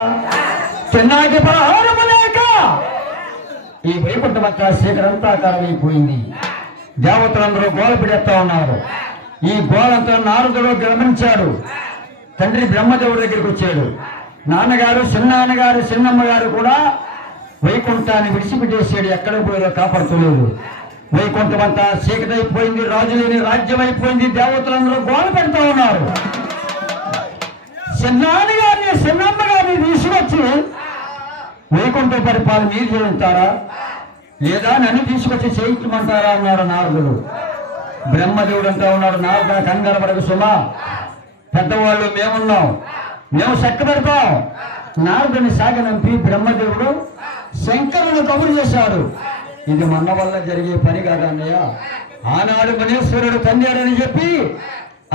చిన్నాకి పలహారము లేక ఈ వైకుంఠమంతా శీఘ్రంతాకారమైపోయింది. దేవతలందరూ గోల పిడేస్తా ఉన్నారు. ఈ గోలంతా నారదుడు గమనించాడు. తండ్రి బ్రహ్మదేవుడి దగ్గరికి వచ్చాడు. నాన్నగారు, చిన్నాన్నగారు, చిన్నమ్మగారు కూడా వైకుంఠాన్ని విడిచిపెట్టేసాడు. ఎక్కడ పోయారో కాపాడుకోలేదు. వైకుంఠమంతా చీకటైపోయింది. రాజు లేని రాజ్యం అయిపోయింది. దేవతలందరూ గోల పెడతా ఉన్నారు. చిన్నాన్నగారిని, చిన్నమ్మగారిని తీసుకొచ్చి వైకుంఠ పరిపాలన మీరు చేస్తారా లేదా నన్ను తీసుకొచ్చి చేయించమంటారా అన్నాడు నారదుడు. బ్రహ్మదేవుడు అంటా ఉన్నాడు, నారద కంగారు పడకు సుమా, పెద్దవాళ్ళు మేమున్నాం, మేము చక్క పెడతాం. నారదుని సాగనంపి బ్రహ్మదేవుడు శంకరుని కబురు చేశాడు. ఇది మన వల్ల జరిగే పని కాదన్నయ్య. ఆనాడు మనేశ్వరుడు తండ్రి చెప్పి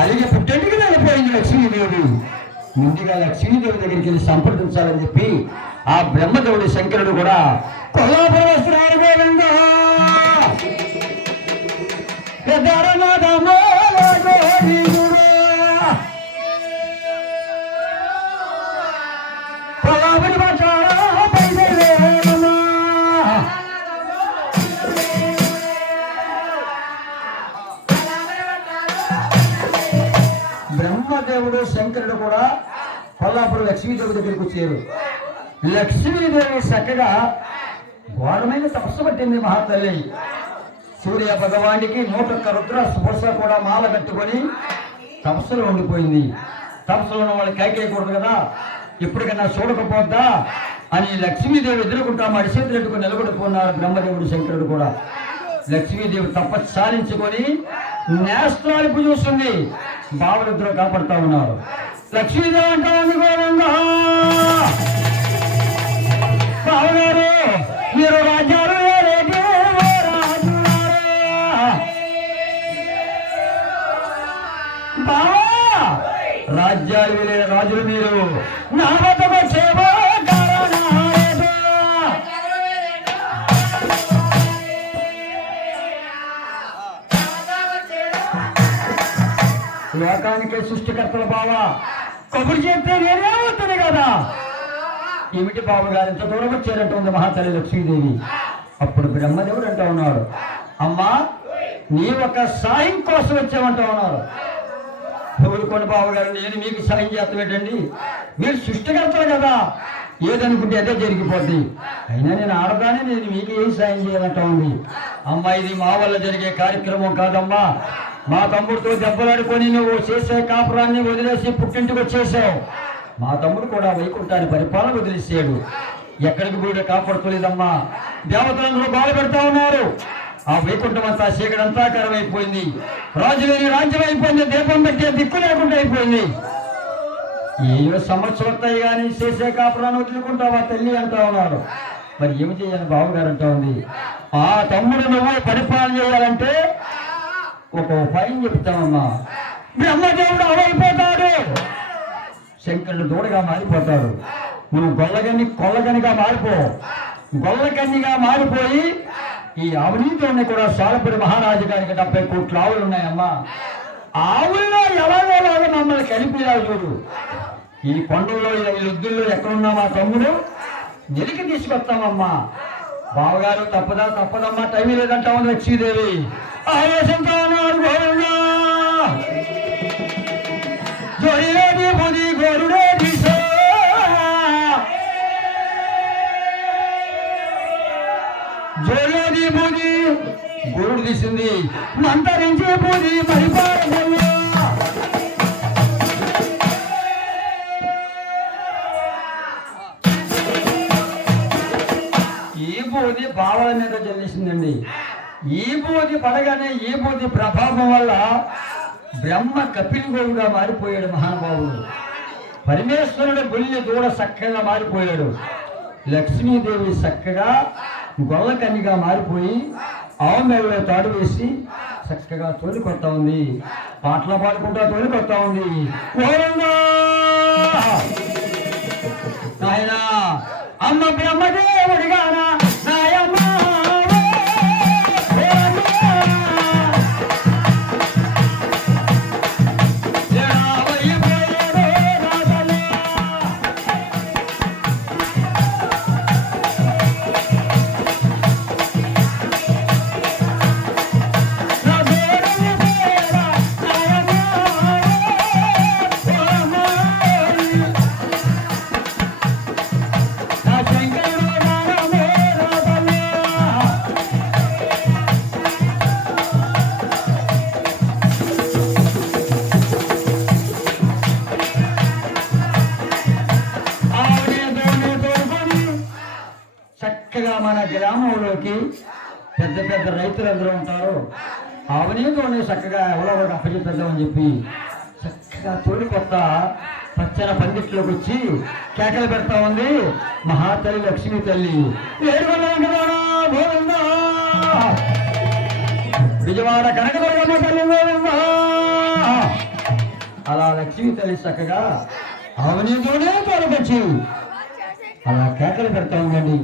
అలిగి పుట్టండికి వెళ్ళిపోయింది లక్ష్మీదేవి. ముందుగా లక్ష్మీదేవి దగ్గరికి వెళ్ళి సంప్రదించాలని చెప్పి ఆ బ్రహ్మదేవుడి శంకరుడు కూడా కొల్లాపురం వస్తున్నాడు. బ్రహ్మదేవుడు శంకరుడు కూడా కొల్లాపురం లక్ష్మీదేవి దగ్గరికి వచ్చారు. లక్ష్మీదేవి చక్కగా ఘోరమైన తపస్సు పట్టింది మహాతల్లి. సూర్య భగవానికి 101 రుద్ర స్పర్శ కూడా మాల కట్టుకొని తపస్సులో ఉండిపోయింది. తపస్సులో ఉన్న వాళ్ళు కైకేయకూడదు కదా, ఇప్పటికన్నా చూడకపోద్దా అని లక్ష్మీదేవి ఎదుర్కొంటా మడిసేతులెట్టుకుని నిలబడిపోన్నారు బ్రహ్మదేవుడు శంకరుడు కూడా. లక్ష్మీదేవి తపస్సు సాధించుకొని నేస్త్రాలిపు చూస్తుంది. బావలిద్దరూ కాపాడుతా ఉన్నారు. లక్ష్మీదేవి అంటా ఉంది, గోవిందా బావగారు మీరు రాజ్యాలు రాజ్యాలు వెళ్ళే రాజులు మీరు నా వద్దకు వచ్చేవో లోకానికి సృష్టికర్తల బావా కబురు చెప్తే నేనేమవుతుంది కదా. ఏమిటి బావగారు ఎంత దూరం వచ్చారంటూ ఉంది మహాతల్లి లక్ష్మీదేవి. అప్పుడు బ్రహ్మదేవుడు అంటా ఉన్నాడు, అమ్మా నీ ఒక సాయం కోసం వచ్చామంటా ఉన్నారు. ఊరుకోండి బావగారు, నేను మీకు సాయం చేస్తామేటండి, మీరు సృష్టికర్తలు కదా, ఏదనుకుంటే అదే జరిగిపోద్ది. అయినా నేను ఆడదానే, నేను మీకు ఏం సాయం చేయాలంటా ఉంది. అమ్మా ఇది మా వల్ల జరిగే కార్యక్రమం కాదమ్మా. మా తమ్ముడితో దెబ్బలాడుకొని నువ్వు చేసే కాపురాన్ని వదిలేసి పుట్టింటికి వచ్చేసావు. మా తమ్ముడు కూడా వైకుంఠాన్ని పరిపాలన వదిలేసాడు. ఎక్కడికి కూడా కాపాడుకోలేదమ్మా. దేవతలందరూ బాధ పెడతా ఉన్నారు. ఆ వైకుంఠం అంతా చీకటంతాకారం అయిపోయింది. రాజు లేని రాజ్యం అయిపోయింది. దీపం పెట్టే దిక్కు లేకుండా అయిపోయింది. ఏ సంవత్సరం వస్తాయి కానీ చేసే కాపురాన్ని వదులుకుంటావా తల్లి అంటా ఉన్నాడు. మరి ఏమి చేయాలి బావగారు అంటా ఉంది. ఆ తమ్ముడు నువ్వు పరిపాలన చేయాలంటే ఒక ఉపాయం చెప్తామమ్మా. బ్రహ్మదేవుడు అవైపోతాడు, శంకరుడు దూడగా మారిపోతాడు. నువ్వు కొల్లగనిగా మారిపో. గొల్లకన్నిగా మారిపోయి ఈ అవినీతిని కూడా సాలపురి మహారాజు గారికి 70 కోట్ల ఆవులు ఉన్నాయమ్మా. ఆవుల్లో ఎలాగోలాగా మమ్మల్ని కలిపిలా చూడు. ఈ కొండల్లో ఈ లొద్దుల్లో ఎక్కడున్నా మా తమ్ముడు నిలికి తీసుకొస్తామమ్మా. బావగారు తప్పదమ్మా, టైం లేదంటా ఉంది లక్ష్మీదేవి. ఆవేశంతో ఉన్నారు. జోడిలేది బుది గోరుడే దిశ జోలేది బుది గోరుడు తీసింది మంతరించే బుది పరిపాలన. ఈ బూది బావల మీద చెల్లిసిందండి. ఈ బూది పడగానే ఈ బూది ప్రభావం వల్ల బ్రహ్మ కపిలిగోవుగా మారిపోయాడు మహానుభావుడు. పరమేశ్వరుడు బుల్లి దూడ చక్కగా మారిపోయాడు. లక్ష్మీదేవి చక్కగా గొల్లకన్నిగా మారిపోయి ఆవు మేడలో తాడు వేసి చక్కగా తోలికొత్తా ఉంది. పాటలు పాడుకుంటా తోలికొత్తా ఉంది. నాయనా అమ్మ బ్రహ్మదేవుడిగానా నాయమ్మ చక్కగా మన గ్రామంలోకి పెద్ద పెద్ద రైతులందరూ ఉంటారు. అవనీతోనే చక్కగా ఎవరో ఒకటి అప్పచెప్పేద్దామని చెప్పి చక్కగా తోడి కొత్త పచ్చన పందిట్లోకి వచ్చి కేకలు పెడతా ఉంది మహాతల్లి లక్ష్మీ తల్లి. విజయవాడ కనకదుర్గమ్మ తల్లి గోవిందా. అలా లక్ష్మీ తల్లి చక్కగా అవనీతోనే తోడుకొచ్చి అలా కేకలు పెడతా ఉందండి.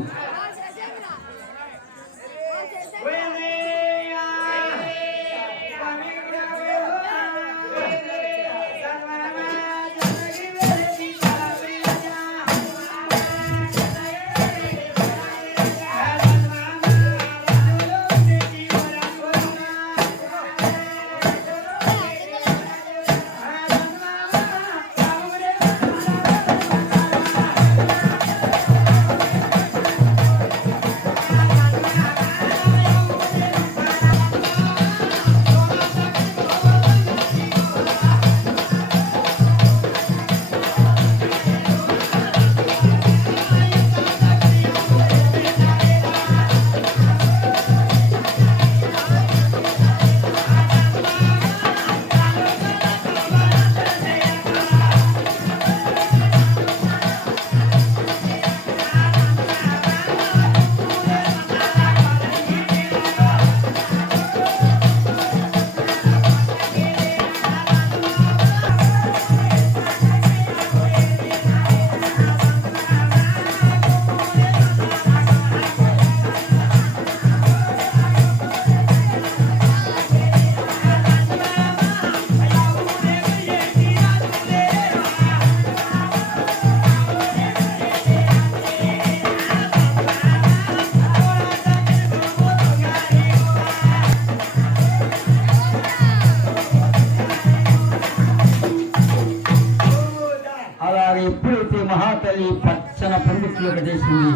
ఎప్పుడైతే మహాతల్లి పచ్చన పండితులకు చేసింది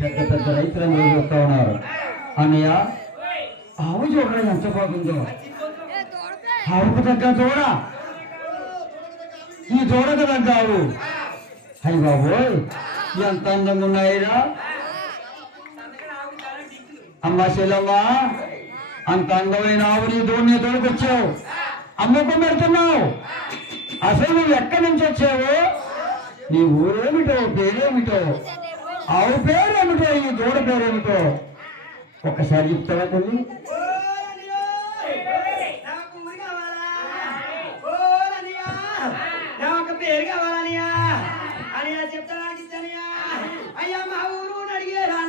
పెద్ద పెద్ద రైతులందరూ చూస్తూ ఉన్నారు. అన్నయ్య ఆవు చూడడం ఎంత బాగుందో, ఆవుకు తగ్గ దూడ, ఈ దూడకు తగ్గ ఆవు. అయ్యి బాబోయ్ ఎంత అందంగా ఉన్నాయిరా. అమ్మ శీలమ్మ, అంత అందమైన ఆవుని దూడని తోడుకొచ్చావు, అమ్మకం పెడుతున్నావు. అసలు నువ్వు ఎక్కడి నుంచి వచ్చావు, నీ ఊరేమిటో, పేరేమిటో, ఆవు పేరేమిటో, ఈ దూడ పేరేమిటో ఒక్కసారి చెప్తావా తల్లి? పేరు కావాలనియా అని చెప్తానికి అయ్యా మా ఊరు అడిగేరా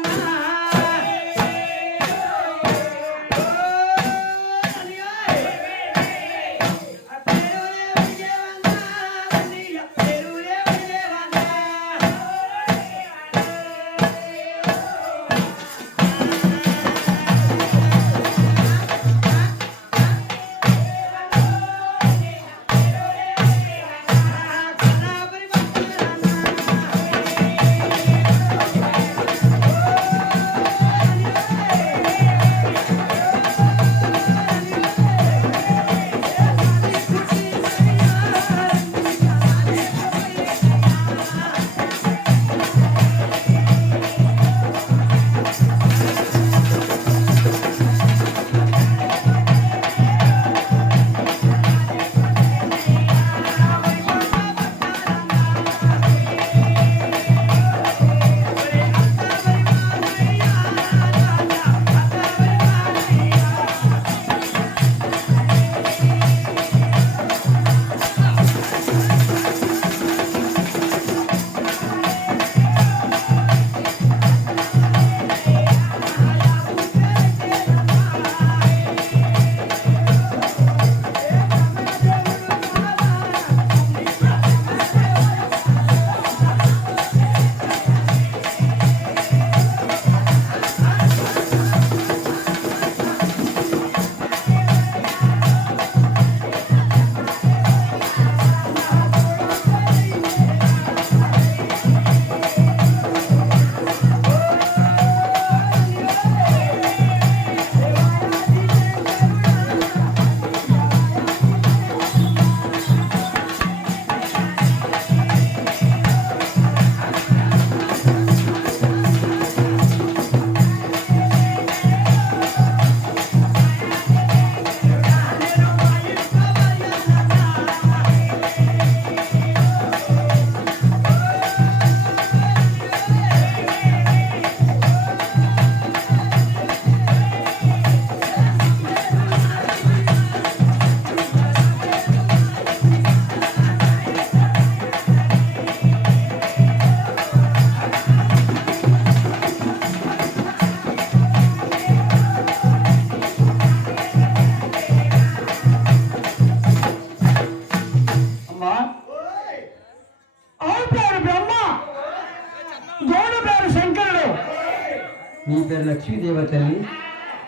నీ పేరు లక్ష్మీదేవి తల్లి.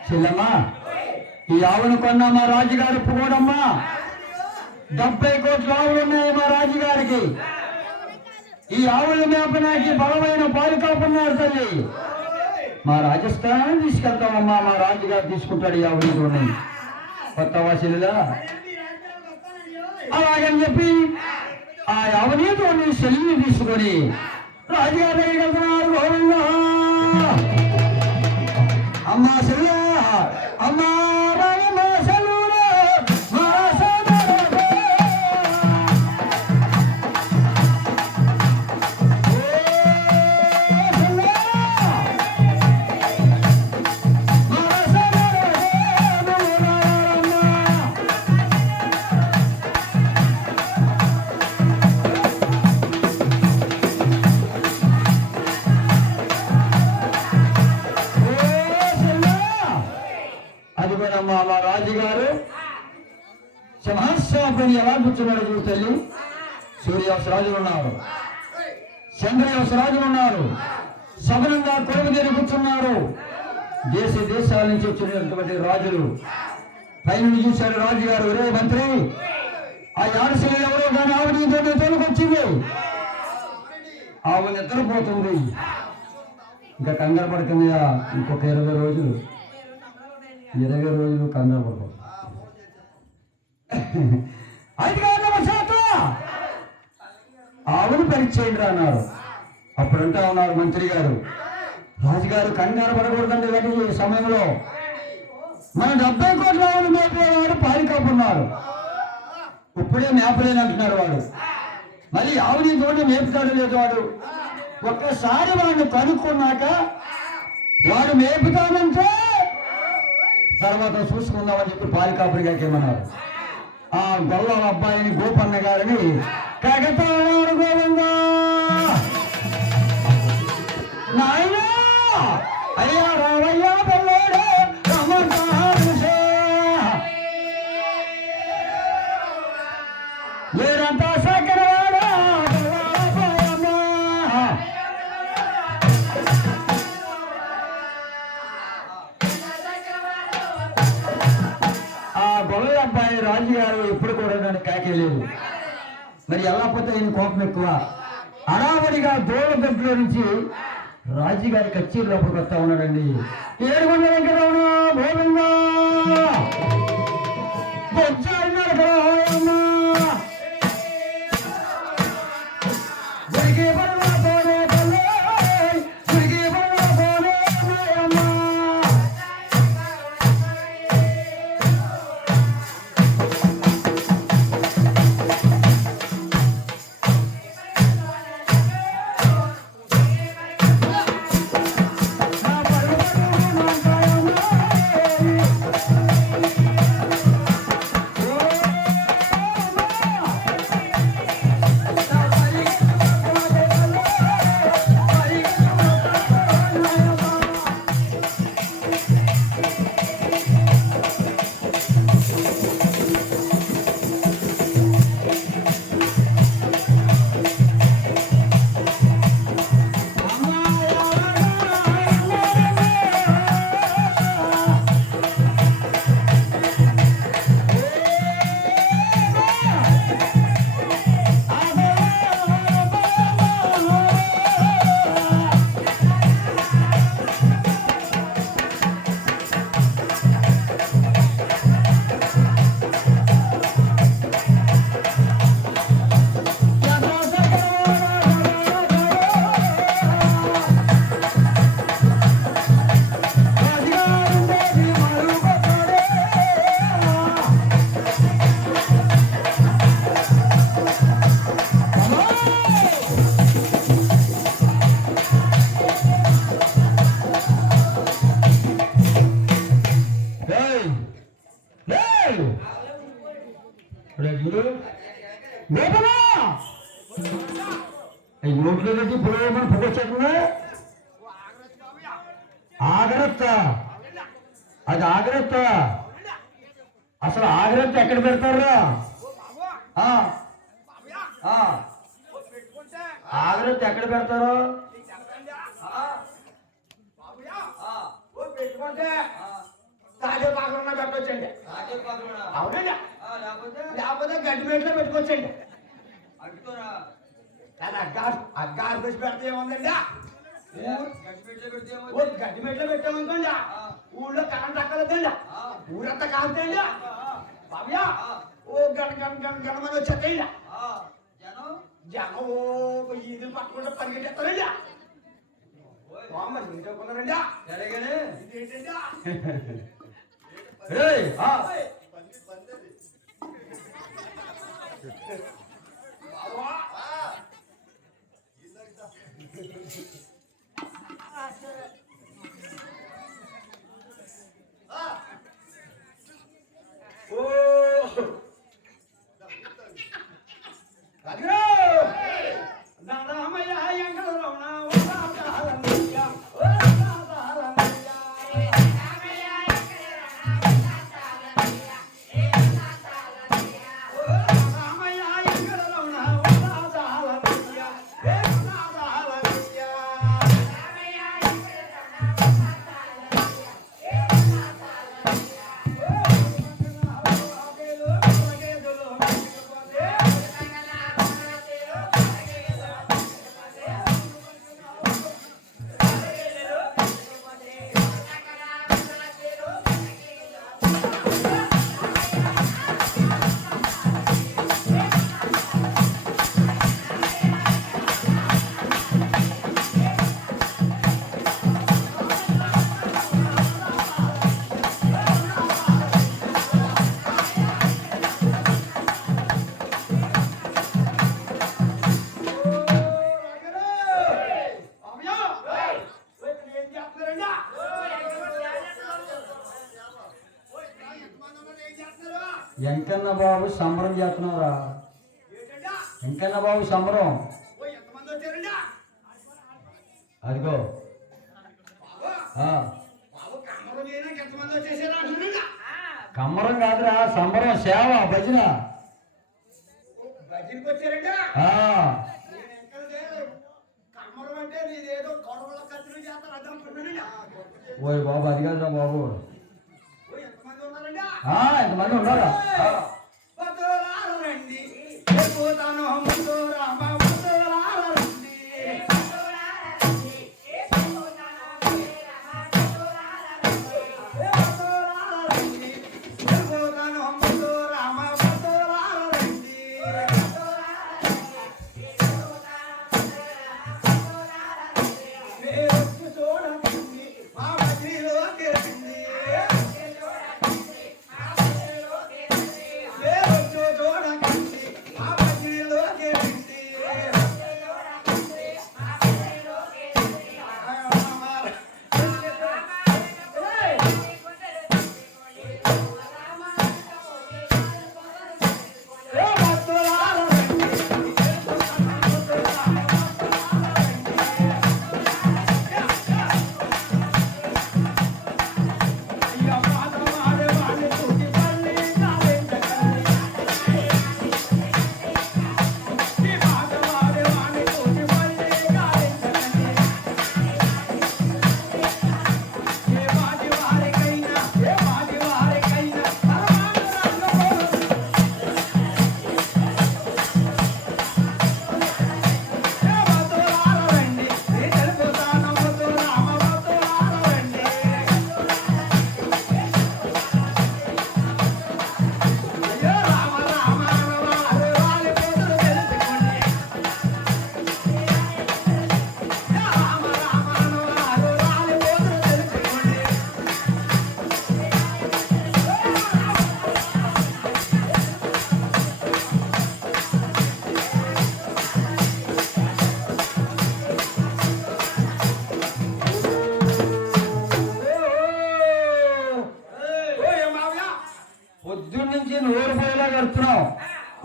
చెల్లమ్మా, ఈ ఆవును కొన్న మా రాజుగారు పోడమ్మా. 70 కోట్ల ఆవులు ఉన్నాయి మా రాజుగారికి. ఈ ఆవుల మేపనాకి బలమైన పాలు కాపున్నారు తల్లి. మా రాజస్థాన్ తీసుకెళ్తామమ్మా. మా రాజుగారు తీసుకుంటాడు ఈ ఆవులు ఉన్నాయి. కొత్త వాసిలా అలాగని చెప్పి ఆ ఆవునితో నీ సెల్లిని తీసుకొని రాజుగారి దగ్గరికి వెళ్తున్నారు. గోవిందా అమ్మా సెల్లా, అమ్మా రామమ్మ సెల్లురా, మా సోదరుడా. అది కూడా మా రాజుగారు సింహాసనాపైన ఎలా కూర్చున్నాడు చూడు తల్లి. సూర్యావసరాజులు ఉన్నారు, చంద్రయావసరాజులు ఉన్నారు, సబలంగా కొడుకు దగ్గర కూర్చున్నారు. దేశ దేశాల నుంచి వచ్చినటువంటి రాజులు పైన చూశాడు రాజుగారు. ఒరే మంత్రి, ఆ యాడశైలి ఎవరో కానీ ఆవిడ తోలుకొచ్చింది. ఆవు నిద్రపోతుంది. ఇంకా కంగారు పడుతుందా? ఇంకొక 20 రోజులు, 20 రోజులు కంగారు పడుతుంది. 5 ఆవును పరీక్ష చేయండి అన్నారు. అప్పుడంటా ఉన్నారు మంత్రి గారు, రాజుగారు కంగారు పడకూడదండి. కానీ ఈ సమయంలో మన 70 కోట్ల ఆవులు మేపేవాడు పారికాపున్నారు. ఇప్పుడే మేపలేని అంటున్నాడు వాడు. మళ్ళీ ఆవుని తోటి మేపుతాడు లేదు వాడు. ఒక్కసారి వాడిని కనుక్కున్నాక వాడు మేపుతానంటే తర్వాత చూసుకుందామని చెప్పి పాలికాపురి గారికి ఏమన్నారు. ఆ గొల్లల అబ్బాయిని గోపన్న గారిని కగతాడు. గోవిందా నాయనా, అయ్యా రావయ్యా బెల్లోడే రమ్మంటాడుసే. లేరంతా సకరవాడా అబ్బాయి రాజుగారు ఎప్పుడు కూడా నన్ను కాకేయలేదు. మరి ఎలా పోతే ఆయన కోపం ఎక్కువ. అడావడిగా దూర దగ్గర నుంచి రాజుగారి కచ్చేరి లోపలికి వస్తా ఉన్నాడండి. 7 వెంకటరమణ గోవిందా నోట్లో పెట్టి పురోగమని పొగొచ్చేస్తుందా? ఆగ్రత్త, అది ఆగ్రత్త. అసలు ఆగ్రత్త ఎక్కడ పెడతారా? ఆగ్రత్త ఎక్కడ పెడతారు? లేకపోతే తాజా పాకలున్నా పెట్టవచ్చండి. అవునండి. లేకపోతే గడ్డి మేట్లో పెట్టుకోవచ్చండి. అగ్గారు పెట్టి పెడితే ఏముందండి, గడ్డి మెట్లో పెట్టామనుకోండి ఊళ్ళో కరెంట్ అక్కలేదండి, ఊరంతా కాలుతాయండి బాబయ్యా. ఓ గంట గంట గంట గంట మంది వచ్చేస్తాయండి. జనం ఈదులు పట్టుకుంటే పరిగెట్టేస్తారండి. మరి ఇంకోకున్నారండి ఇదేంటండి. వెంకన్న బాబు సంబరం చేస్తున్నారా? వెంకన్న బాబు సంబరం అదిగో. కమ్మరం కాదురా, సంబరం, సేవ, భజన. ఓయ్ బాబు, అది కాదురా బాబు. ఎంతమంది ఉన్నారా?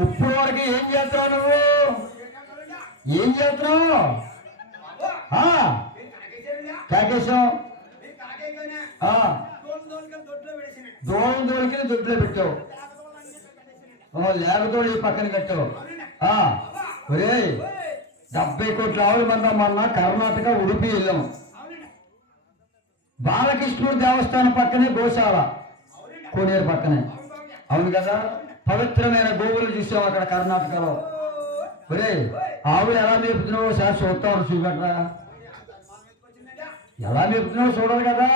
ఇప్పుడు వరకు ఏం చేస్తున్నావు నువ్వు? ఏం చేస్తున్నావు? కాకేశం దోళం దోలికి దొడ్లో పెట్టావు, లేకతోడు ఈ పక్కన కట్టావు. ఒరే 70 కోట్ల ఆవుల మంది మొన్న కర్ణాటక ఉడిపి వెళ్ళాము. బాలకృష్ణుడు దేవస్థానం పక్కనే గోశాల, కోనేరు పక్కనే. అవును కదా, పవిత్రమైన గోవులు చూసావు అక్కడ కర్ణాటకలో. ఒరే ఆవులు ఎలా మేపుతున్నావో సార్ చూస్తావు, చూపెట్టరా. ఎలా మేపుతున్నావో చూడాలి కదా.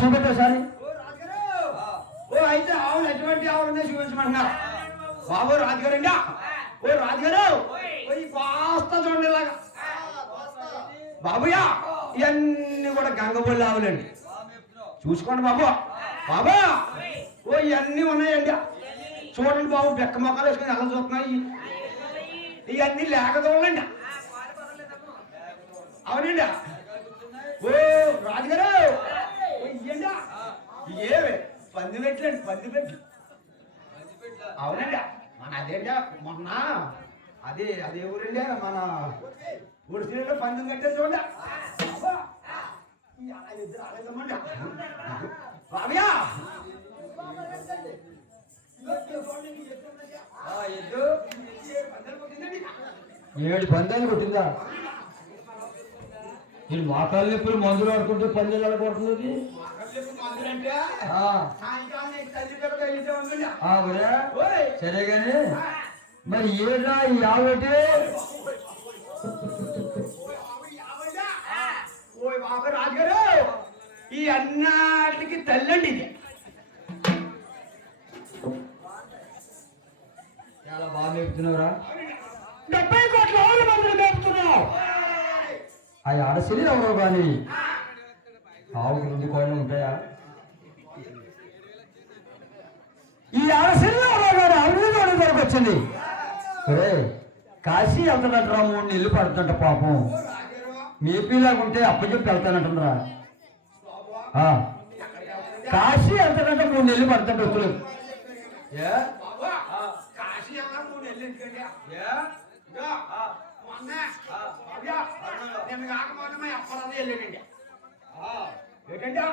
చూపెట్టా సార్. ఓ అయితే ఆవులు ఎటువంటి ఆవులు చూపించమంటున్నారు బాబు రాజుగారండి. ఓ రాజుగారు కాస్త చూడండి ఇలాగా బాబుయా, ఇవన్నీ కూడా గంగబొల్లి ఆవులండి. చూసుకోండి బాబు. బాబా ఓ ఇవన్నీ ఉన్నాయండి. చూడండి బాబు, బెక్క మొక్కలు వేసుకొని ఎలా చూస్తున్నాయి. ఇవన్నీ లేక చూడండి. అవునండి. ఓ రాజుగారు ఇయ్యండి. ఏవే పంది పెట్టండి, పంది పెట్టి. అవునండి. మన అదేంటా మొన్న అదే ఊరండి, మన ఉడిసిలో పందెం కట్టే చూడండి. బాబయ్యా 7 పందాలు కొట్టిందా? వీళ్ళు మోకాళ్ళ నొప్పులు మందులు ఆడుకుంటే పందాలు ఆడుకుంటుంది. సరే గాని మరి ఏడా ఈ ఆవిటి రాజుగారు ఈ అన్నిటికి తల్లండి ఇది. చాలా బాగా మేపుతున్నావురా. 70 కోట్ల ఆవుల మందులు మేపుతున్నావు. ఆ ఆడసిలి ఎవరో కానీ ఆవుకి 2 కోళ్ళు ఉంటాయా? ఈ ఆడసిలి ఎవరో కానీ ఆవులు వరకు వచ్చింది. ఒరే కాశీ వెళ్తానంటారా, 3 నెలలు పడుతుంట పాపం. మేపీలాగా ఉంటే అప్పచెప్పి వెళ్తానంటున్నారా? కాశీ వెళ్తానంటే 3 నెలలు పడుతుంట వస్తువులు. ఏంటంటే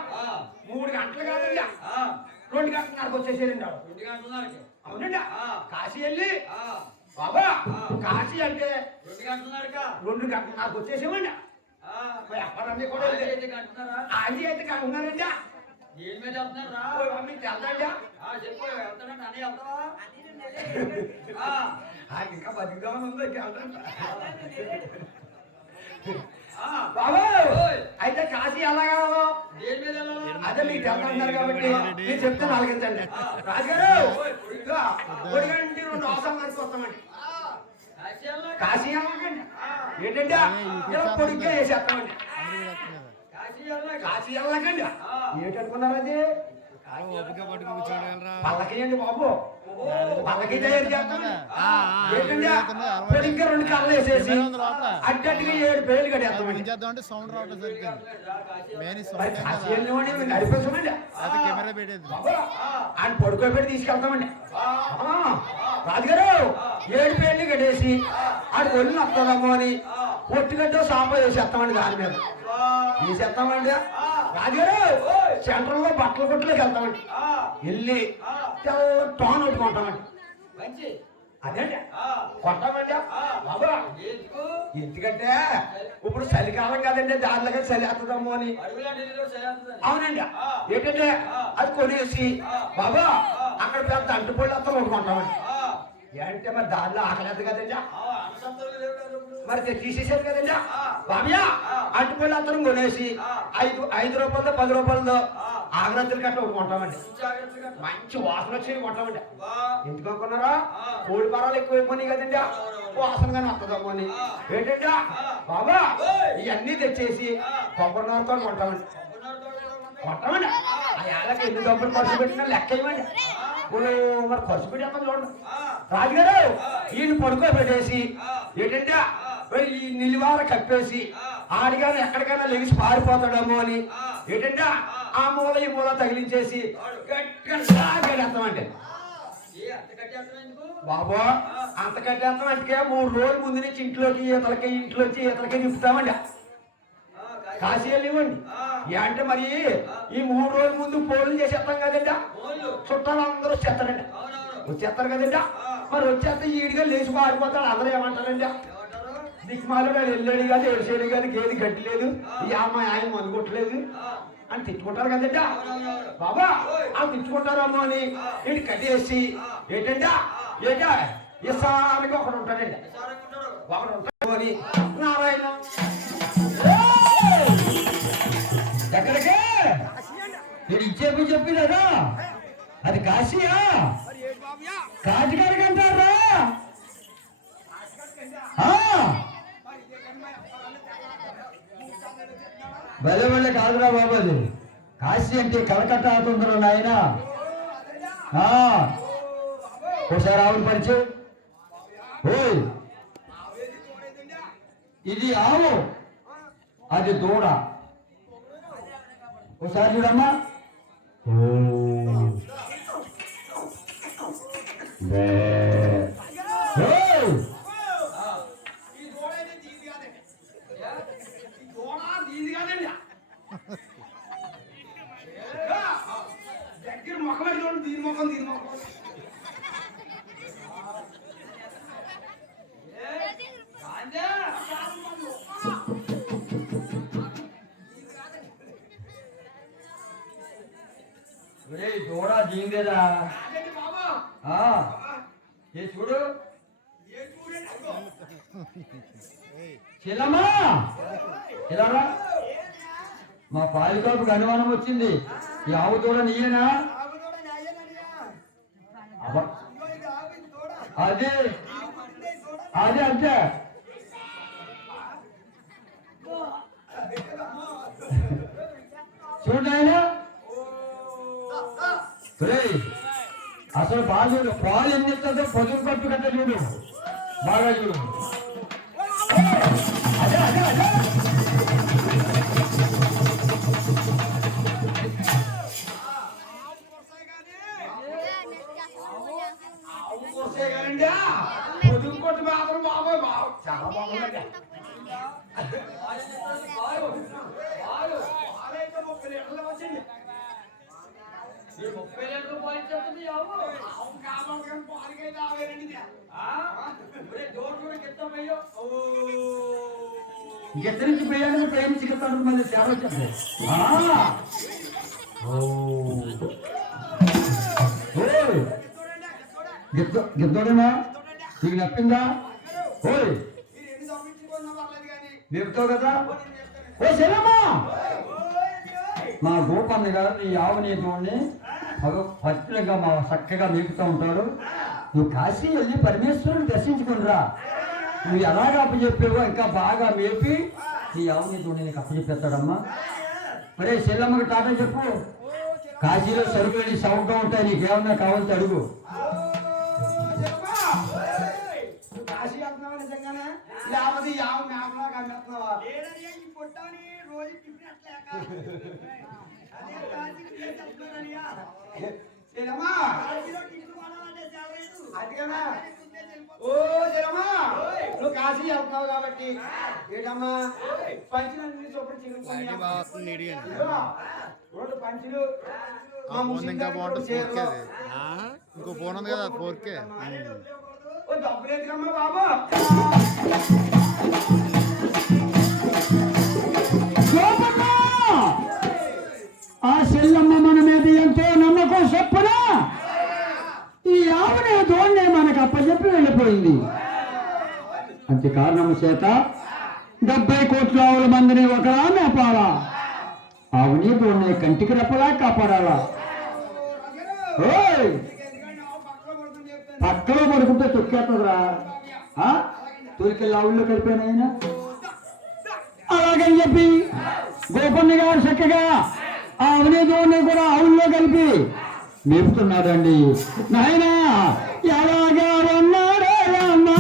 3 గంటలు కాదండి, 2 గంటలకు వచ్చేసేదండి. 2 గంటలకి అవునండి. కాశీ వెళ్ళి బాబా కాశీ అంటే 2 గంటలకు వచ్చేసేమండి. ఎప్పటి కూడా అది అయితే కంటున్నారండి. ఏం మీద వెళ్తున్నారా మీకు వెళ్తాండి. చెప్పు వెళ్తానండి. అని వెళ్తావా? ఇంకా బతికుదామని ఉంది. బాబు అయితే కాశీ ఎలాగా అదే మీకు వెళ్తున్నారు కాబట్టి మీరు చెప్తాను ఆలకించండి. రాజుగారు 1 గంట 2 అవసరం వరకు వస్తామండి. కాశీ వెళ్ళకండి. ఏంటంటే ఇలా పొడిగ్గా వేసేస్తామండి. కాశీ వెళ్ళకండి. ఏంటనుకున్నారు అది? పల్లకియండి బాబు, పల్లకి తయారు చేస్తాం. ఏంటండి పొడిగ్గా 2 కళ్ళు వేసేసి అడ్డట్టుగా 7 పేర్లు కట్టేస్తామండి. కాశీ వెళ్ళివ్వండి, మేము నడిపేస్తామండి. ఆయన పడుకోబెట్టి తీసుకెళ్తామండి. రాజుగారు 7 పేర్లు కట్టేసి ఆడు ఒళ్ళు నొక్కదమ్మో అని పొట్టుగడ్డ సాప వేసేస్తామండి. దాని మీద తీసేస్తామండి. రాజుగారు సెంటర్లో బట్టల కొట్టులోకి వెళ్తామండి. వెళ్ళి తెల్ల టోన్ కొట్టుకుంటామండి. అదేండి కొంటామండి బాబా. ఎందుకంటే ఇప్పుడు చలికాలం కదండి, దారిలో చలి వేస్తుందమ్మో అని. అవునండి. ఏంటంటే అది కొనేసి బాబా అక్కడ పెద్ద అంటుపళ్ళు వస్తా కొట్టుకుంటామండి. ఏంటంటే మరి దారిలో ఆకలేదు కదండి, మరి తీసేసారు కదండి. బాబయ్యా అంటుపళ్ళు అత్తరం కొనేసి 5 రూపాయలతో 10 రూపాయలతో ఆగ్రత్తలు కట్ట కొంటామండి. మంచి వాసన వచ్చి కొంటామండి. ఎందుకు అనుకున్నారా? కోడి పరాలు ఎక్కువైపోయినాయి కదండి, వాసనగానే వస్తుందమ్మో అని. ఏంటంటే బాబా ఇవన్నీ తెచ్చేసి కొబ్బరి నారుతో కొంటామండి. కొంటామండి. ఆ ఏళ్ళకి ఎన్ని డబ్బులు ఖర్చు పెట్టినా లెక్క ఇవ్వండి. మరి ఖర్చు పెట్టేస్తాం చూడండి. రాజుగారు ఈయన పడుకోబెట్టేసి ఏంటంటే ఈ నిలువార కప్పేసి ఆడిగానే ఎక్కడికైనా లెగిసి పారిపోతాడేమో అని ఏంటంటే ఆ మూల ఈ మూల తగిలించేసి కట్టేస్తామండి. బాబా అంత కట్టేస్తాం అంటే 3 రోజుల ముందు నుంచి ఇంట్లోకి ఇంట్లోకి ఈతలకి తిప్పుతామండి. కాశీ వెళ్ళివ్వండి. అంటే మరి ఈ 3 రోజుల ముందు పోలు చేసేస్తాం కదండి, చుట్టాలు అందరూ వచ్చేస్తారండి. వచ్చేస్తారు కదండి. మరి వచ్చేస్తే ఈడిగా లేచి పారిపోతాడు. అందరూ ఏమంటారండి? దిక్మాలు వెళ్ళాడు కాదు, ఏడిసేడు కాదు, గేది గట్టి లేదు, ఈ అమ్మాయి ఆయన మందు కొట్టలేదు, అని తిట్టుకుంటారు కదండి బాబా వాళ్ళు తిట్టుకుంటారమ్మో అని ఇటు కట్టేసి ఏంటంటే ఏంటా ఇసారికి ఒకడు ఉంటాడండి ఒకడు ఉంటాడు అని నారాయణ ఎక్కడికే నేను ఇచ్చేపు చెప్పినదా అది కాశీయా కాటిగారికి అంటారా భలే భలే కాదురా బాబు అది కాశీ అంటే కలకత్తా అవుతుందిరా నాయన ఒకసారి ఆవులు పరిచయం ఓయ్ ఇది ఆవు అది దూడ ఒకసారి చూడమ్మా దగ్గర మొక్కలు చూడండి దీని మొక్కలు దీని మొక్కలు దూడ జీందేరా ఏ చూడు చెల్లమ్మా ఇలా మా పాలికాపుకి అనుమానం వచ్చింది ఈ ఆవు దూడ నీయేనా అదే అదే అంతే చూడు ఆయన అసలు బాగా చూడు పాలు ఎన్ని ఇస్తుందో పొదుపు పట్టు కట్ట చూడు బాగా చూడు అదే అదే అదే పొదుపు పట్టు మాత్రం బాబోయ్ బాబు చాలా బాగుందండి 30 లీటర్లు వచ్చింది 30 లీటర్లు పాలు ఇచ్చేస్తుంది ఆవు కావాలి పాలుగైతే ఆవేనండి ఇంకెక్కడి నుంచి ప్రయాణం ప్రయాణించుకెళ్తాడు మళ్ళీ సేవ వచ్చేది గిద్దోడేనా నీకు నప్పిందా ఓయ్ చెప్తావు కదా ఓ సెలమా మా గోపన్న గారు నీ ఆవుని దోడిని పత్రిగా మా చక్కగా మేపుతూ ఉంటాడు నువ్వు కాశీ వెళ్ళి పరమేశ్వరుని దర్శించుకునిరా నువ్వు ఎలాగ అప్పచెప్పావో ఇంకా బాగా మేపి నీ ఆవుని దోడిని నీకు అప్పచెప్తాడమ్మా మరే సెల్లమ్మకి టాటా చెప్పు కాశీలో సరుకు వెళ్ళి సౌండ్గా ఉంటాయి నీకేమన్నా కావాలంటే అడుగు కాశీ వెళ్తున్నావా నిజంగానే లేకపోతే యావ మేపలా కమ్మేస్తున్నావా ఓ జరమా నువ్వు కాశీ వెళ్తున్నావు కాబట్టి ఏంటమ్మా పంచులన్నీ చొప్పుడు చిగురుకుని పంచులు ఇంకా బాగుంటుంది 4K ఇంకో ఫోన్ ఉంది కదా 4K డబ్బులు ఎదుగమ్మా బాబు ఆ చెల్లమ్మ మన మీద ఎంతో నమ్మకం చొప్పున ఈ ఆవునే దోణ్ణే మనకు అప్పచెప్పి వెళ్ళిపోయింది అంతే కారణం చేత 70 కోట్ల ఆవుల మందిని ఒకలా మేపాలా ఆవుని దోణ్ణే కంటికి రెప్పలా కాపాడాలా ఓయ్ పక్కలో పడుకుంటే తొక్కేస్తుందిరా తొలికెళ్ళి ఆవుల్లో కలిపాను అలాగని చెప్పి గోపన్న గారు చక్కగా ఆవుని దోణ్ణి కూడా ఆవుల్లో కలిపి మేపుతున్నాడండి నాయనా ఎలాగా ఉన్నాడే అమ్మా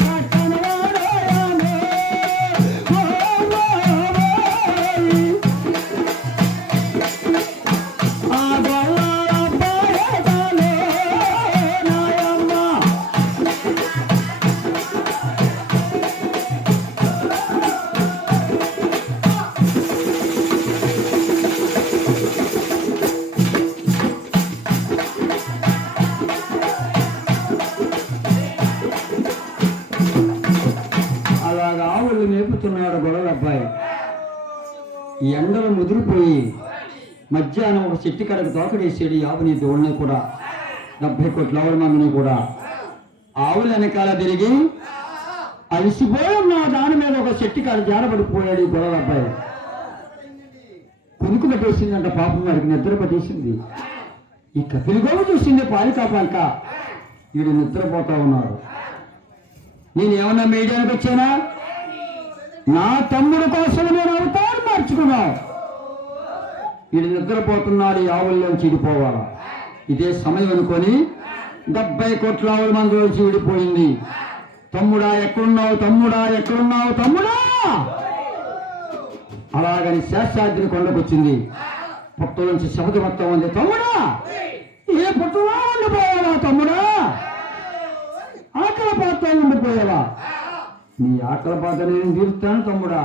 చక్కని ముదిరిపోయి మధ్యాహ్నం ఒక చెట్టు కడకు తోకడేసాడు ఈ ఆవుని దోళ్ళని కూడా 70 కోట్ల ఆవుల మందిని కూడా ఆవుల వెనకాల తిరిగి అలసిపోయి ఉన్న దాని మీద ఒక చెట్టు కాడ జారబడిపోయాడు ఈ గొడవ అబ్బాయి. కునుకు పట్టేసిందంట పాపం, వాడికి నిద్ర పట్టేసింది. ఈ కపిలిగోవు చూసింది పాలికాపాక, వీడు నిద్రపోతా ఉన్నాడు. నేనేమన్నా మేయడానికి వచ్చానా? నా తమ్ముడు కోసం నేను అవుతాను మార్చుకున్నావు. వీడు నిద్రపోతున్నాడు, ఈ ఆవుల్లోంచి విడిపోవాలా. ఇదే సమయం అనుకొని 70 కోట్ల ఆవుల మందిలోంచి విడిపోయింది. తమ్ముడా ఎక్కడున్నావు, తమ్ముడా ఎక్కడున్నావు, తమ్ముడా అలాగని శేషాద్రి కొండకొచ్చింది. పుట్టలోంచి శబ్దం వస్తా ఉంది. తమ్ముడా ఏ పుట్టలో ఉండిపోయావా, తమ్ముడా ఆకలి పాత్ర ఉండిపోయావా? నీ ఆకలి పాత్ర నేను తీరుస్తాను తమ్ముడా.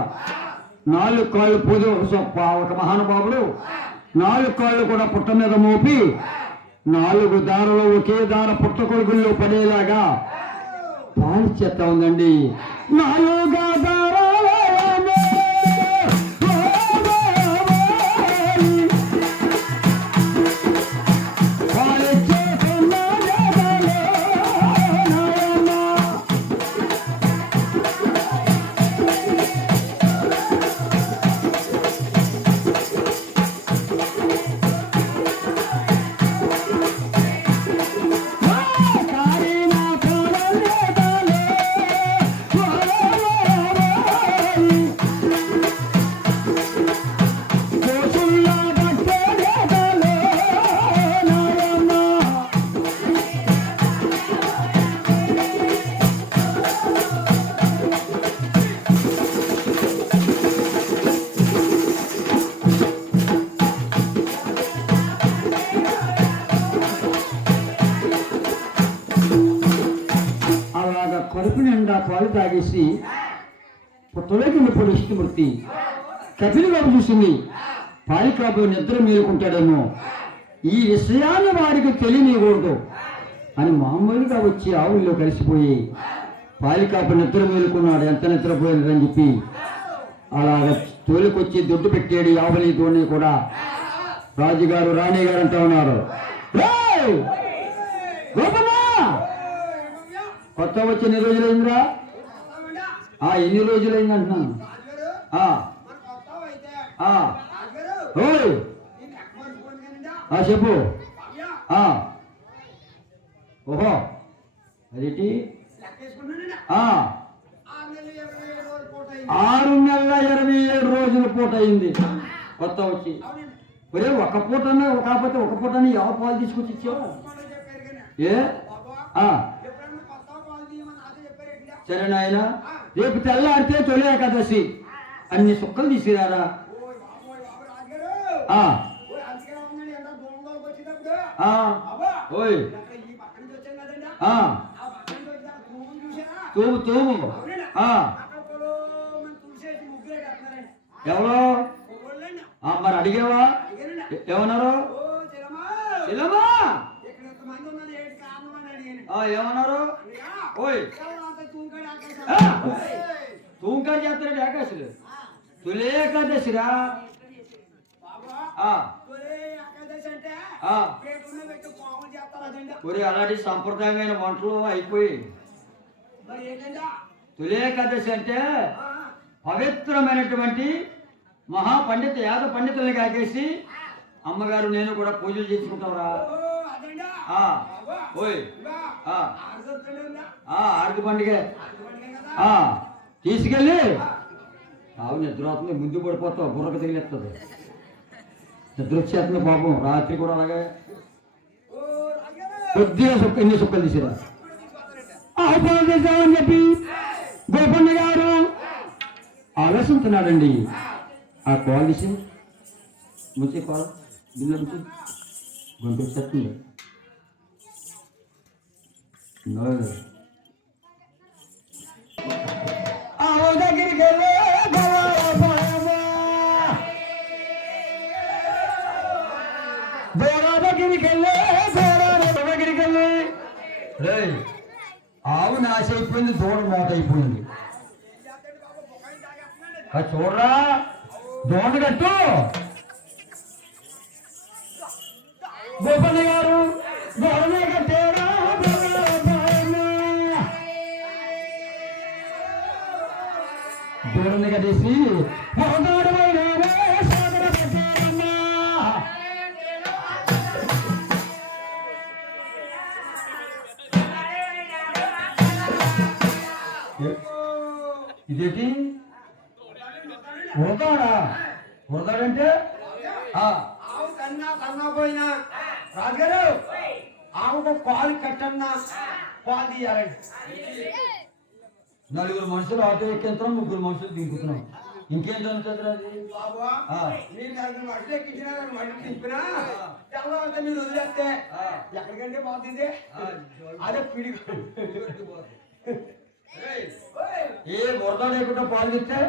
4 కాళ్ళు పూజ ఒక మహానుభావుడు 4 కాళ్ళు కూడా పుట్ట మీద మోపి 4 దారులు ఒకే దార పుట్ట కొడుకుల్లో పడేలాగా పాలి చేస్తా ఉందండి. 4 దారాలు కడుపు నిండా పాలు తాగేసి పుట్టలోకి ఇప్పుడు ఇష్టమూర్తి కపిలిగోవు చూసింది. పాలికాపు నిద్ర మేలుకుంటాడేమో, ఈ విషయాన్ని వాడికి తెలియనివ్వకూడదు అని మామూలుగా వచ్చి ఆవుల్లో కలిసిపోయి పాలికాపు నిద్ర మేలుకున్నాడు. ఎంత నిద్రపోయిందని చెప్పి అలాగ తోలికొచ్చి దొడ్డు పెట్టాడు. ఆవుని తోని కూడా రాజుగారు రాణిగారు అంటూ ఉన్నారు. కొత్త వచ్చి ఎన్ని రోజులైందిరా? ఎన్ని రోజులైంది అంటున్నాను. చెప్పు. ఓహో అదేంటి 6 నెలల 27 రోజుల పూట అయింది కొత్త వచ్చి. ఒరే ఒక పూట కాకపోతే ఒక పూట ಯಾವ పాలు తీసుకొచ్చి ఇచ్చావా? సరే నాయన, రేపు తెల్లారితే తొలి ఏకాదశి, అన్ని సుక్కలు తీసిరారా. ఓయ్ తోము తోము. ఎవరో మరి అడిగేవా? ఏమన్నారు? ఏమన్నారు? ఓయ్ తూంకాడు చేస్తాడు ఏకాదశిలు. తొలి ఏకాదశిరా. ఒరే అలాంటి సంప్రదాయమైన వంటలు అయిపోయి. తొలి ఏకాదశి అంటే పవిత్రమైనటువంటి మహాపండిత యాద పండితుల్ని కాకేసి అమ్మగారు నేను కూడా పూజలు చేసుకుంటావురా. ఓయ్ ఆరుది పండుగ తీసుకెళ్ళి ఆవు నిద్ర అవుతుంది, ముందు పడిపోతావు, బుర్రకు తగిలేస్తుంది, నిద్ర వచ్చేస్తుంది పాపం. రాత్రి కూడా అలాగే కొద్దిగా ఎన్ని సుక్కలు తీసిరా ఆవు పాలు చేసామని చెప్పి గోపన్న గారు ఆలోచిస్తున్నాడండి. ఆ కాల్ తీసి ముంచే కాల్ బిల్లు నుంచి గొంతు వచ్చేస్తుంది. ఆవు దగ్గరికి వెళ్ళి దగ్గరికి వెళ్ళి ఆవు నాశ అయిపోయింది, దూడ మోత అయిపోయింది. చూడరా దోణ కట్టు గోపన్న గారు గోడనే కట్టేరా గోడని కట్టేసి ఇదేంటి ఉడతాడా ఉడతాడంటే ఆవు కన్నా పోయినా రాజుగారు ఆవుకు కాలు కట్టన్నా పాలు తీయాలండి. నలుగురు మనుషులు ఆటో ఎక్కించున్నాం, ముగ్గురు మనుషులు దింపుతున్నాం. ఇంకేం జరుగుతుంది అది? బాబా మీరు నలుగురు మనుషులు ఎక్కించినా మనుషులు దింపినా తెల్లవారితే మీరు వదిలేస్తే ఎక్కడికంటే పోతుంది. అదే పిడి ఏ బురద లేకుండా పాలు తెస్తే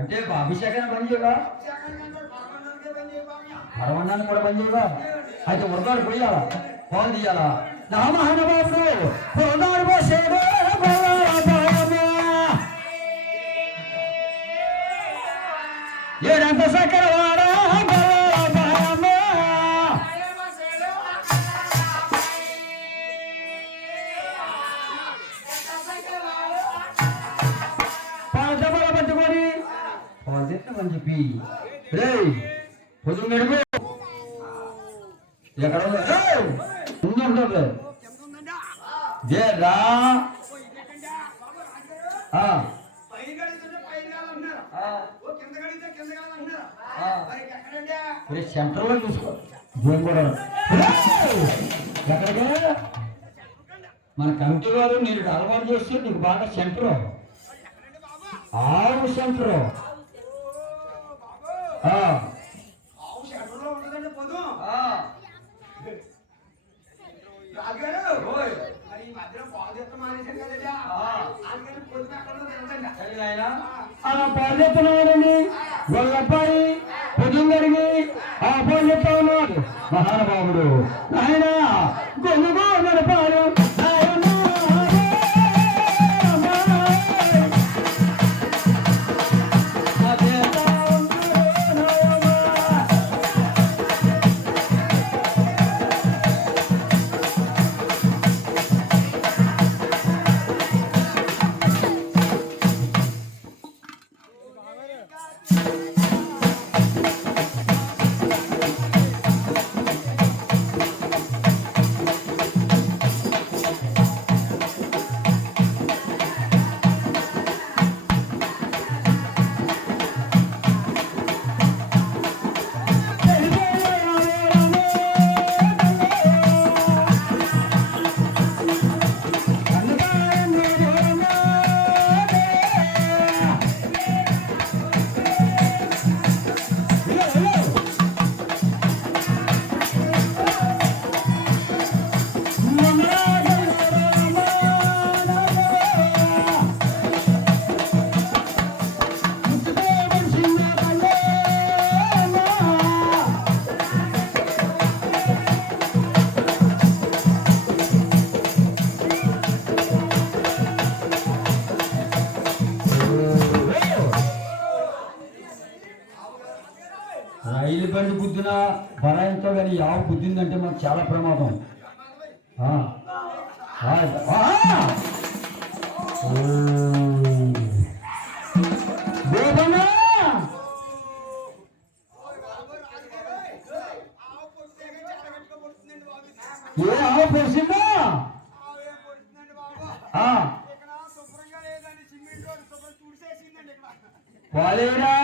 అంటే అభిషేకాన్ని పని చేయవా? పరమన్నాన్ని కూడా పని చేయవా? అయితే వృధాలు పోయాలా, పాలు తీయాలా? నా మహానుభావుడు వృధాలు పోసేడు ఏడంత సకరవాడా పట్టుకొని పాలు తెస్తామని చెప్పి పొద్దున్న గడుపు ఎక్కడ ఉంటుంది రా సెంటర్ లో చూసుకో జూన్ కూడా ఎక్కడికి మన కమిటీ వారు నేను అలవాటు చేస్తే నీకు బాగా సెంటర్ ఆవు సెంటర్ పాలు చెప్తున్నాడండి గొల్లపాయి పొద్దుంగడిగి ఆ పాలు చెప్తా ఉన్నాడు మహానుభావుడు. ఆయన గొల్లుగో నడపాడు రైలు బండి గుద్దిన బలాయింతో కానీ యావ గుద్దిందంటే మాకు చాలా ప్రమాదం. ఏ ఆవు పొడిచిందా? పాలేరా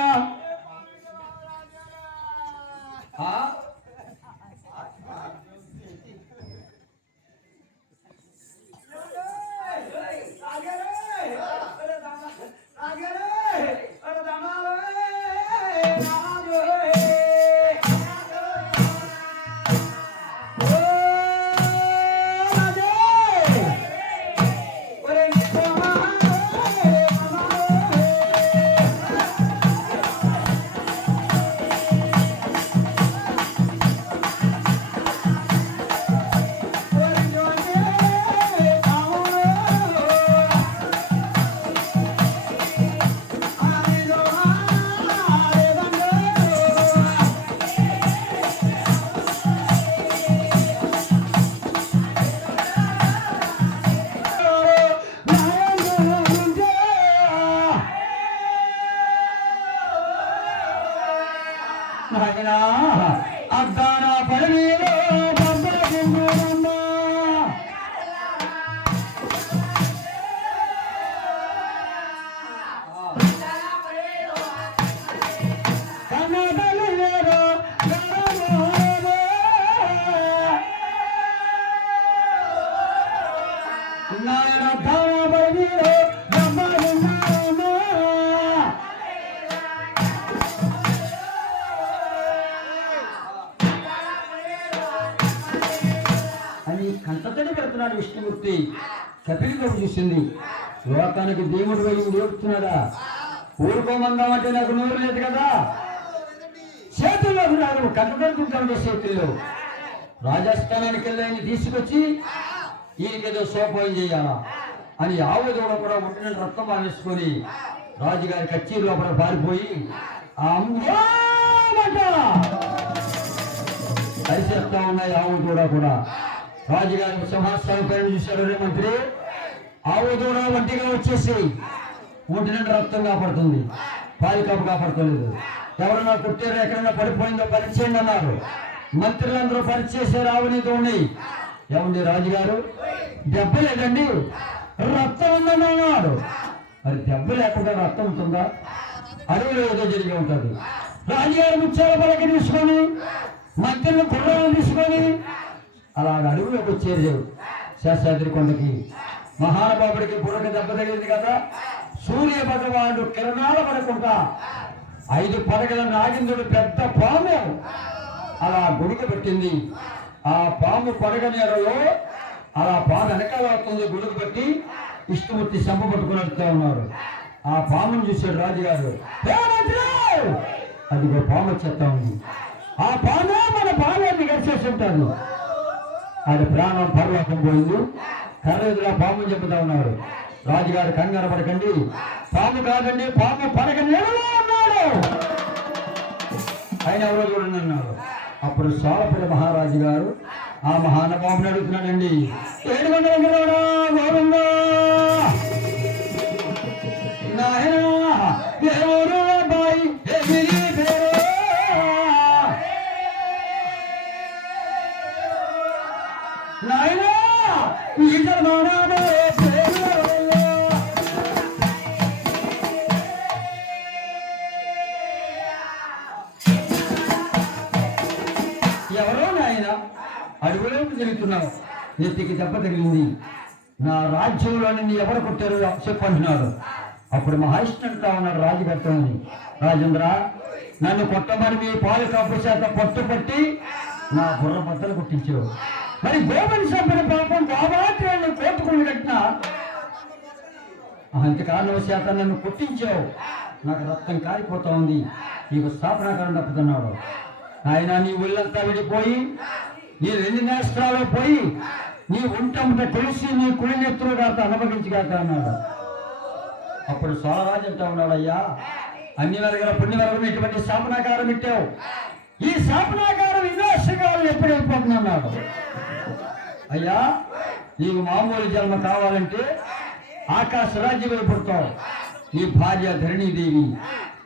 నాయనా అద్దాన పడవీలో బొమ్మల గుంగురమ్మ కన్నదలు వేరు నాయన అద్దాన పడవీలో బొమ్మల గుంగురమ్మ అని కంటతడి పెడుతున్నాడు విష్ణుమూర్తి. కపిలికం చూసింది, లోకానికి దేవుడు వెళ్ళి ఉడుకుతున్నాడా, ఊరుకోమందామంటే నాకు నోరు లేదు కదా, చేతుల్లో ఉన్నాడు కంటతడుతుంటాడు చేతుల్లో. రాజస్థానానికి వెళ్ళి ఆయన తీసుకొచ్చి ఈయనకేదో సోపాయం చేయాలా అని ఆవుదూడ కూడా ఉంటున్న రక్తం ఆవేసుకొని రాజుగారి కచ్చేరి లోపల పారిపోయి పరిసెత్తా ఉన్నాయి ఆవు కూడా. రాజుగారి సింహాసనం పైన చూశాడు రే మంత్రి, ఆవు దూడ వంటిగా వచ్చేసి ఒంటినంటే రక్తం కాపాడుతుంది, పాలికాపు కాపాడుకోలేదు. ఎవరన్నా కుట్టారో ఎక్కడన్నా పడిపోయిందో పరిచేయండి అన్నారు. మంత్రులందరూ పరిచేసారు ఆవుని దూడని. ఏమండి రాజుగారు, దెబ్బ లేదండి, రక్తం ఉందని అన్నాడు. మరి దెబ్బ లేకుండా రక్తం ఉంటుందా? అడవిలో ఏదో జరిగి ఉంటుంది. రాజుగారు ముత్యాల పలక తీసుకొని మంత్రులను గుర్రాలను తీసుకొని అలాగ అడవిలోకి వచ్చేది. శేషాద్రి కొండకి మహానుభావుడికి బుర్రకి దెబ్బ తగిలింది కదా, సూర్య భగవానుడు కిరణాల పడకుండా 5 పడగల నాగిందుడు పెద్ద పాము అలా గుడికి పెట్టింది. ఆ పాము పడగ నీడలో అలా పాము వెనకాల అవుతుంది. గుడికి పెట్టి విష్ణుమూర్తి శంప పట్టుకుని వస్తూ ఉన్నారు. ఆ పామును చూసాడు రాజుగారు. అదిగో పాము వచ్చేస్తా ఉంది. ఆ పాము మన పాలన్ని గడిచేసి ఉంటాడు. ఆయన ప్రాణం పరలోకం పోయింది. కర్రెదులా పాము చెబుతా ఉన్నారు. రాజుగారు కంగారు పడకండి, పాము కాదండి, పాము పడక నీడలో ఉన్నాడు, ఆయన ఎవరో చూడండి అన్నారు. అప్పుడు సోలపురి మహారాజు గారు ఆ మహానుభావుని అడుగుతున్నాడండి, 700 గౌరవంగా ఎవరు అబ్బాయి నాయనా ఈ జన్మనాడు ఎవరో నాయన అడుగులోకి తిరుగుతున్నావు, నెత్తికి దెబ్బ తగిలింది, నా రాజ్యంలో నిన్ను ఎవరు కొట్టారు చెప్పంటున్నాడు. అప్పుడు మహావిష్ణు అంటా ఉన్నాడు రాజుగారితో, రాజేంద్ర నన్ను కొట్టమని మీ పాలు కాపు చేత పట్టుపట్టి నా బుర్ర బద్దలు కొట్టించావు. మరి గోమని సభ్యుల పాపం గోమాత్రాన్ని కోతుకుని కట్టిన అంత కారణం చేత నన్ను కొట్టించావు, నాకు రక్తం కారిపోతా ఉంది, నీకు స్థాపనాకారం తప్పుతున్నాడు. ఆయన నీ ఒళ్ళంతా విడిపోయి నీ 2 నేస్త్రాలు పోయి నీ ఒంటంత తెలిసి నీ కుడి నెత్తులు కాక అనుభవించగాక అన్నాడు. అప్పుడు సోలరాజు అంటా ఉన్నాడు, అయ్యా అన్ని వరగల పుణ్య వరగలు ఇటువంటి శాపనాకారం ఇట్టావు, ఈ శాపనాకారం వినాశకాలం ఎప్పుడు వెళ్ళిపోతుందన్నాడు. అయ్యా నీకు మామూలు జన్మ కావాలంటే ఆకాశ రాజ్యం పుడతావు, నీ భార్య ధరణీదేవి,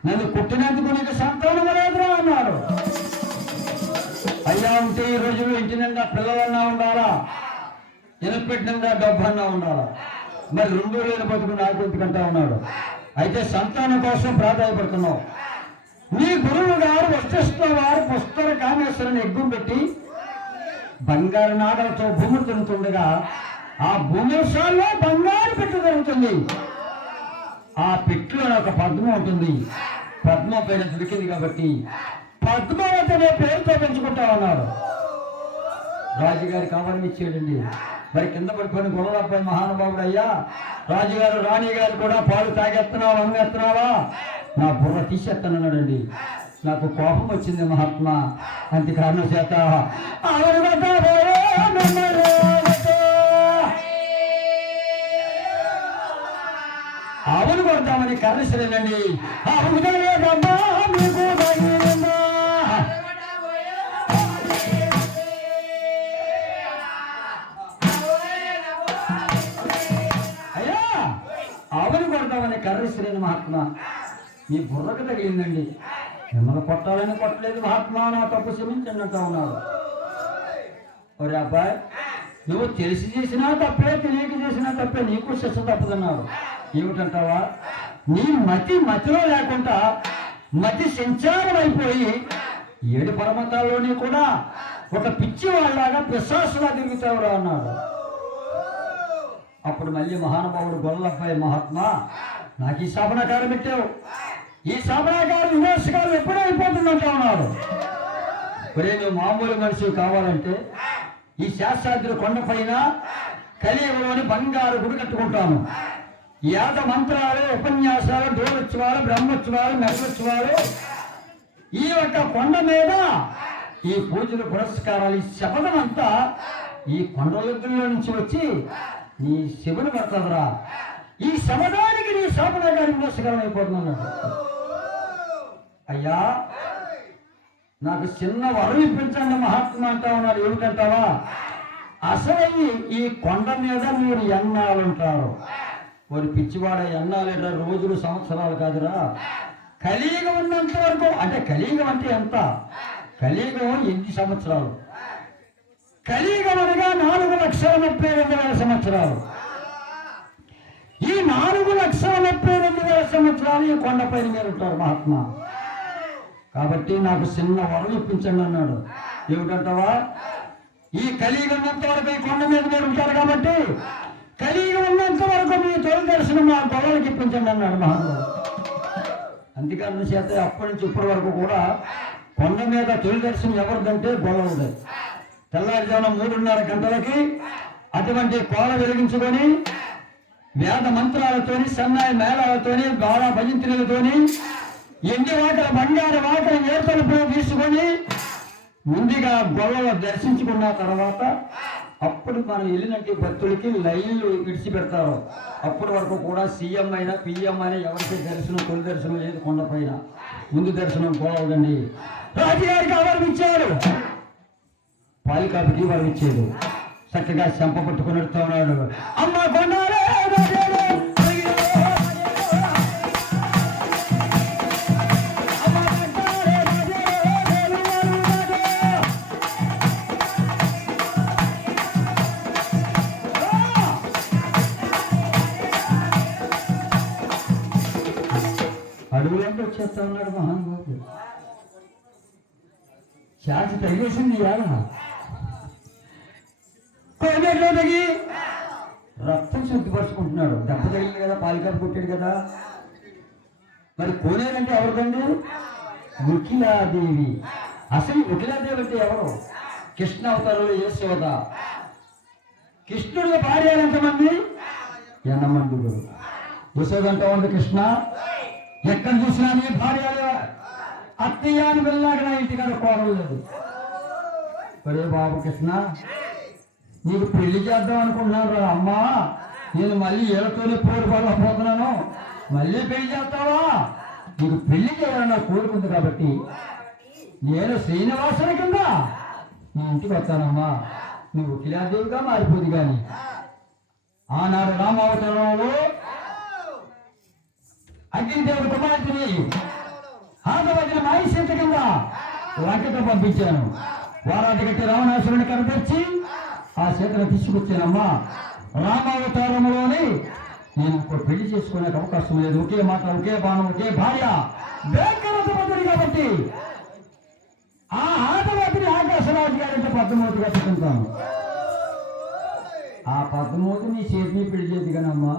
నన్ను కొట్టినందుకు నీకు సంతానం లేదురా అన్నాడు. అయ్యా ఉంటే ఈ రోజుల్లో ఇంటి నిండా పిల్లలన్నా ఉండాలా, ఇనపెట్టినంగా డబ్బన్నా ఉండాలా, మరి 2 లేని బతుకు నాకు ఎందుకంటా ఉన్నాడు. అయితే సంతానం కోసం ప్రాధాన్యపడుతున్నావు. నీ గురువు గారు వశిష్ఠుల వారు పుస్తక కామేశ్వరుని యజ్ఞం పెట్టి బంగారు నాగలతో భూములు తిరుగుతుండగా ఆ భూమేశ్వరంలో బంగారు పెట్టు జరుగుతుంది. ఆ పెట్టులో ఒక పద్మం ఉంటుంది, పద్మం పైన దొరికింది కాబట్టి పద్మావతి అనే పేరుతో పెంచుకుంటామన్నాడు. రాజుగారికి కావాలని ఇచ్చాడండి. మరి కింద పడిపోయిన గుణలపై మహానుభావుడు, అయ్యా రాజుగారు రాణి గారు కూడా పాలు తాగెత్తున్నావా అమ్మేస్తున్నావా, నా బుర్ర తీసేస్తానన్నాడండి. నాకు కోపం వచ్చింది మహాత్మా, అంత కారణం చేత ఆవును కొడతామని కర్రసలేనండి. అయ్యా ఆవును కొడతామని కర్రసలేని మహాత్మా, నీ బుర్రకు తగిలిందండి. మిమ్మల్ని కొట్టాలని కొట్టలేదు మహాత్మా, నా తప్పు క్షమించండి అంటా ఉన్నాడు. ఒరే అబ్బాయి, నువ్వు తెలిసి చేసినా తప్పే, తెలియక చేసినా తప్పే, నీకు శిక్ష తప్పదన్నాడు. ఏమిటంటావా? నీ మతిలో లేకుండా మతి సంచారం అయిపోయి 7 పరమతాల్లోని కూడా ఒక పిచ్చి వాళ్ళలాగా పిశాసులా తిరుగుతావురా అన్నాడు. అప్పుడు మళ్ళీ మహానుభావుడు గొల్లబ్బాయి, మహాత్మా నాకు ఈ శాపనాకారం పెట్టావు, ఈ శాపనాకారం విమర్శకాలు ఎప్పుడూ అయిపోతుందంటా ఉన్నాడు. ఒరే, నువ్వు మామూలు మనిషి కావాలంటే ఈ శాస్త్రాద్రి కొండపైన కలియుగంలోని బంగారు గుడి కట్టుకుంటాను. యాద మంత్రాలు, ఉపన్యాసాలు, డోలోత్సవాలు, బ్రహ్మోత్సవాలు, మెగోత్సవాలు, ఈ యొక్క కొండ మీద ఈ పూజలు పురస్కారాలు, ఈ శపథం అంతా ఈ కొండలద్దుల్లో నుంచి వచ్చి నీ శివుని పడుతుందిరా. ఈ శపథానికి నీ శాపనాకారి విమర్శకరం అయిపోతున్నాడు. అయ్యా, నాకు చిన్న వరం ఇప్పించండి మహాత్మా అంటా ఉన్నాడు. ఏమిటంటావా? అసలు ఈ కొండ మీద మీరు ఎన్నాళ్ళుంటారు? వారి పిచ్చివాడ, ఎన్నాళ్ళ రోజులు సంవత్సరాలు కాదురా, కలియుగం ఉన్నంత వరకు. అంటే కలియుగం అంటే ఎంత? కలియుగం 8 సంవత్సరాలు. కలియుగం అనగా 4,32,000 సంవత్సరాలు. ఈ 4,32,000 సంవత్సరాలు ఈ కొండపైన మీరు ఉంటారు మహాత్మా. కాబట్టి నాకు చిన్న వరం ఇప్పించండి అన్నాడు. ఏమిటంటావా? ఈ కలియుగం ఉన్నంత వరకు ఈ కొండ మీద మీరు ఉంటారు కాబట్టి కలియుగం ఉన్నంత వరకు మీ తొలి దర్శనం ఆ గొల్లలకి ఇప్పించండి అన్నాడు మహానుభావుడు. అందుకని చేత అప్పటి నుంచి ఇప్పటి వరకు కూడా కొండ మీద తొలి దర్శనం ఎవరిదంటే గొల్లలదే. తెల్లారుజామున 3:30 గంటలకి అటువంటి కోల వెలిగించుకొని వేద మంత్రాలతోని, సన్నాయి మేళాలతోని, బాలా భజంత్రులతోని, ఎండి వాకల బంగారు వాకల ఏర్తలపై తీసుకొని ముందుగా గొల్లలు దర్శించుకున్న తర్వాత అప్పుడు మనం వెళ్ళినట్టు భక్తులకి లైన్లు విడిచిపెడతారు. అప్పటి వరకు కూడా సీఎం అయినా పిఎం అయినా ఎవరికి దర్శనం, తొలి దర్శనం లేదు కొండపైన. ముందు దర్శనం పోవదండి. రాజుగారికి వరం ఇచ్చాడు, పాలికాపుకి వరం ఇచ్చాడు. చక్కగా చెంప పట్టుకుని ఎడుతూ ఉన్నాడు. అమ్మ కొండాలే అడుగులంటే వచ్చేస్తా ఉన్నాడు మహానుభావుడు. చాచి తగిలేసింది యాడ కోనేట్లో తగి రక్తం శుద్ధిపరుచుకుంటున్నాడు. దెబ్బ తగిలింది కదా, పాలికాపు కొట్టాడు కదా. మరి కోనేరంటే ఎవరిదండి? ఉకిలాదేవి. అసలు ఉకిలాదేవి అంటే ఎవరు? కృష్ణ అవతారంలో యేసోద. కృష్ణుడి భార్యలు ఎంతమంది? 8 మంది. యేసోద అంటా ఉంది, కృష్ణ ఎక్కడ చూసినా నీ భార్యలు అత్తయ్య అని వెళ్ళాక నా ఇంటికాడ కోరలు లేదు. ఒరే బాబు కృష్ణ, నీకు పెళ్లి చేద్దాం అనుకుంటున్నాను రా అమ్మా. నేను మళ్ళీ ఏళ్ళతోనే పోతున్నాను, మళ్ళీ పెళ్లి చేస్తావా? నీకు పెళ్లి చేయాలన్న కోరుకుంది కాబట్టి నేను శ్రీనివాసుని కింద నీ ఇంటికి వస్తానమ్మా. నువ్వు కిలాదేవిగా మారిపోదు. కానీ ఆనాడు రామావతారంలో అగ్నిదేవుడు కుమార్తెని ఆదవదిన మాయిశేత కింద లంకతో పంపించాను. వారాది గట్టి రావణాసురుని కనపరిచి ఆ సీతను తీసుకొచ్చానమ్మా. రామావతారంలోని నేను ఇంకో పెళ్లి చేసుకునే అవకాశం లేదు. ఒకే మాట, ఒకే బాణం, ఒకే భార్య, బేకరతమంతుడి కాబట్టి ఆ ఆటవాటిని ఆకాశరాజు గారింటే పద్మమూర్తి కట్టుకుంటాను. ఆ పద్మమూర్తి నీ చేతిని పెళ్లి చేతి కానమ్మా.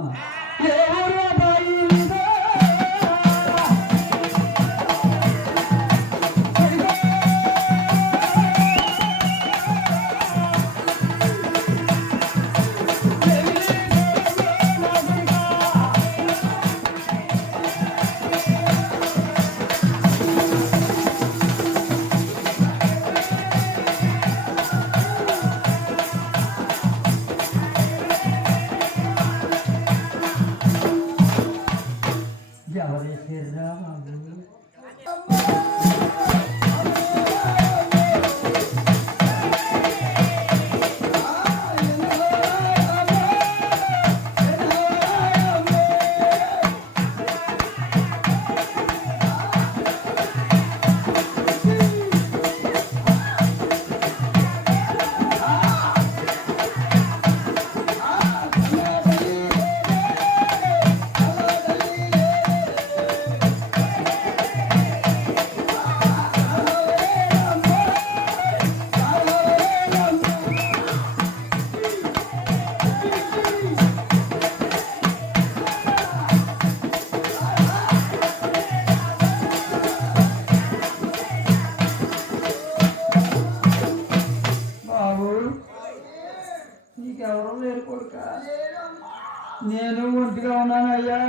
నేను ఒంటిగా ఉన్నాను అయ్యా.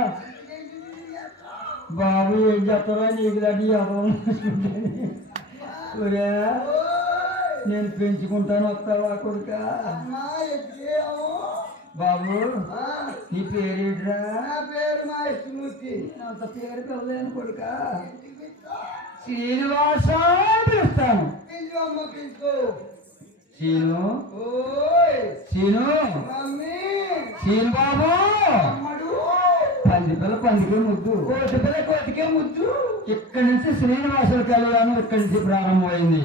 బాబు ఏం చెప్తారో నీకు దాన్ని ఎవరు నేను పెంచుకుంటాను, వస్తావా కొడుక? బాబు నీ పేరేంట్రా? పేరు మా ఇష్టమూర్తి. అంత పేరు పిల్లలేను కొడుక. శ్రీనివాస పిలుస్తాను. సీను సీను సీను బాబు. పంది పిల్ల పందికే ముద్దు, కోటి పిల్ల కోటికే ముద్దు. ఇక్కడి నుంచి శ్రీనివాసుల కళ్యాణం ఇక్కడి నుంచి ప్రారంభమైంది.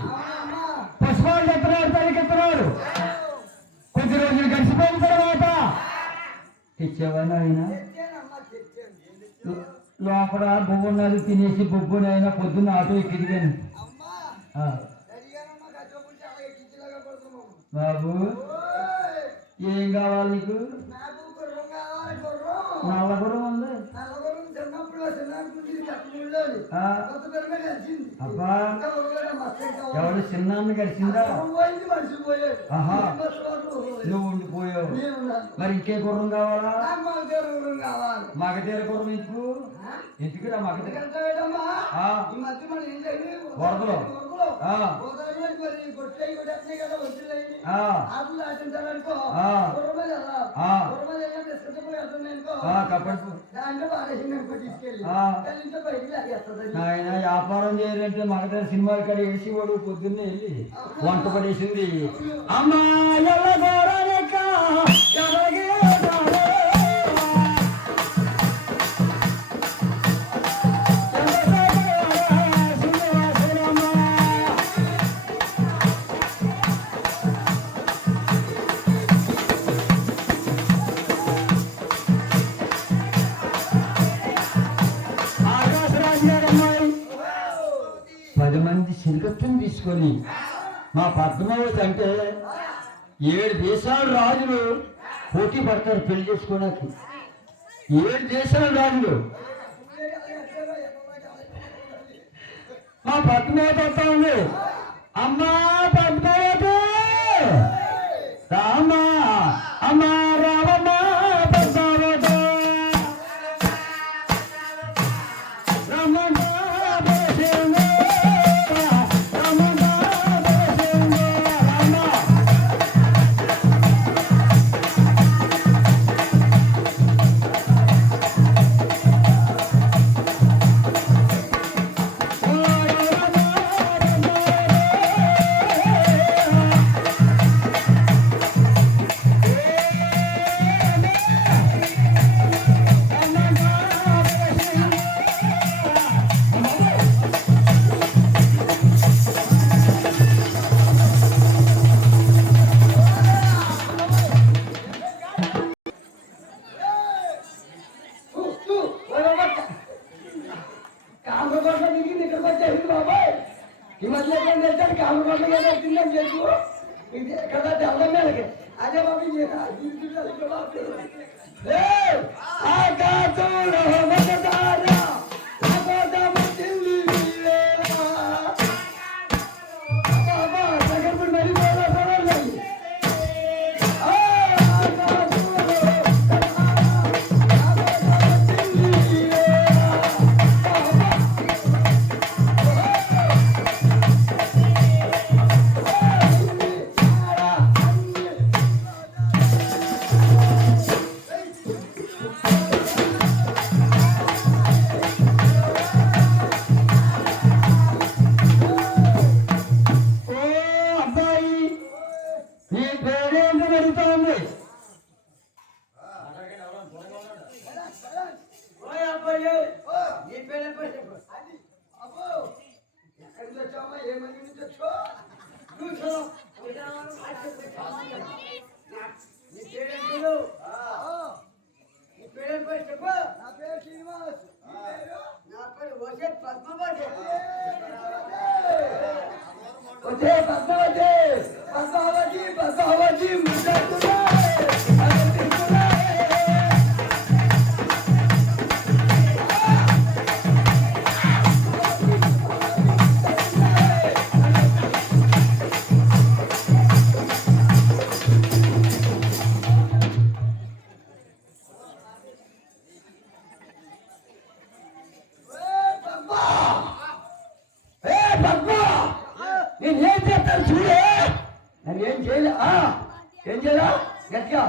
పుష్పాలు ఎత్తున్నాడు, తల్లికెత్తున్నాడు. కొద్ది రోజులు గడిచిపోయిన తర్వాత తెచ్చావని ఆయన లోపల బొబ్బున్నది తినేసి బొబ్బునైనా పొద్దున్న ఆటో ఎక్కిదిగాను. బాబు ఏం కావాలి నీకు? నల్ల గుర్రం ఉంది. అబ్బా ఎవరు చిన్నాన్ని కలిసిందా? ఆహా నువ్వు ఉండిపోయావు. మరి ఇంకే గుర్రం కావాలా? మగతీర గుర్రం ఎందుకు? ఎందుకురా మగతీర? వరదలు ఆయన వ్యాపారం చేయాలంటే మగతీర సినిమాలు కాడ వేసి వాడు పొద్దున్నే వెళ్ళి వంట పడేసింది. అమ్మా చిరుకత్తుని తీసుకొని మా పద్మావతి అంటే 7 దేశాల రాజులు పోటీ పడతారు పెళ్లి చేసుకోవడానికి. 7 దేశాల రాజులు. మా పద్మావతి వస్తా ఉంది. అమ్మా పద్మావతి రామా అమ్మా రామమ్మా పద్మావతి రమ్మా అదే బాబు నేను ఏం చేస్తాను చూడే. నన్ను ఏం చేయలే. ఏం చేయరా గట్టిగా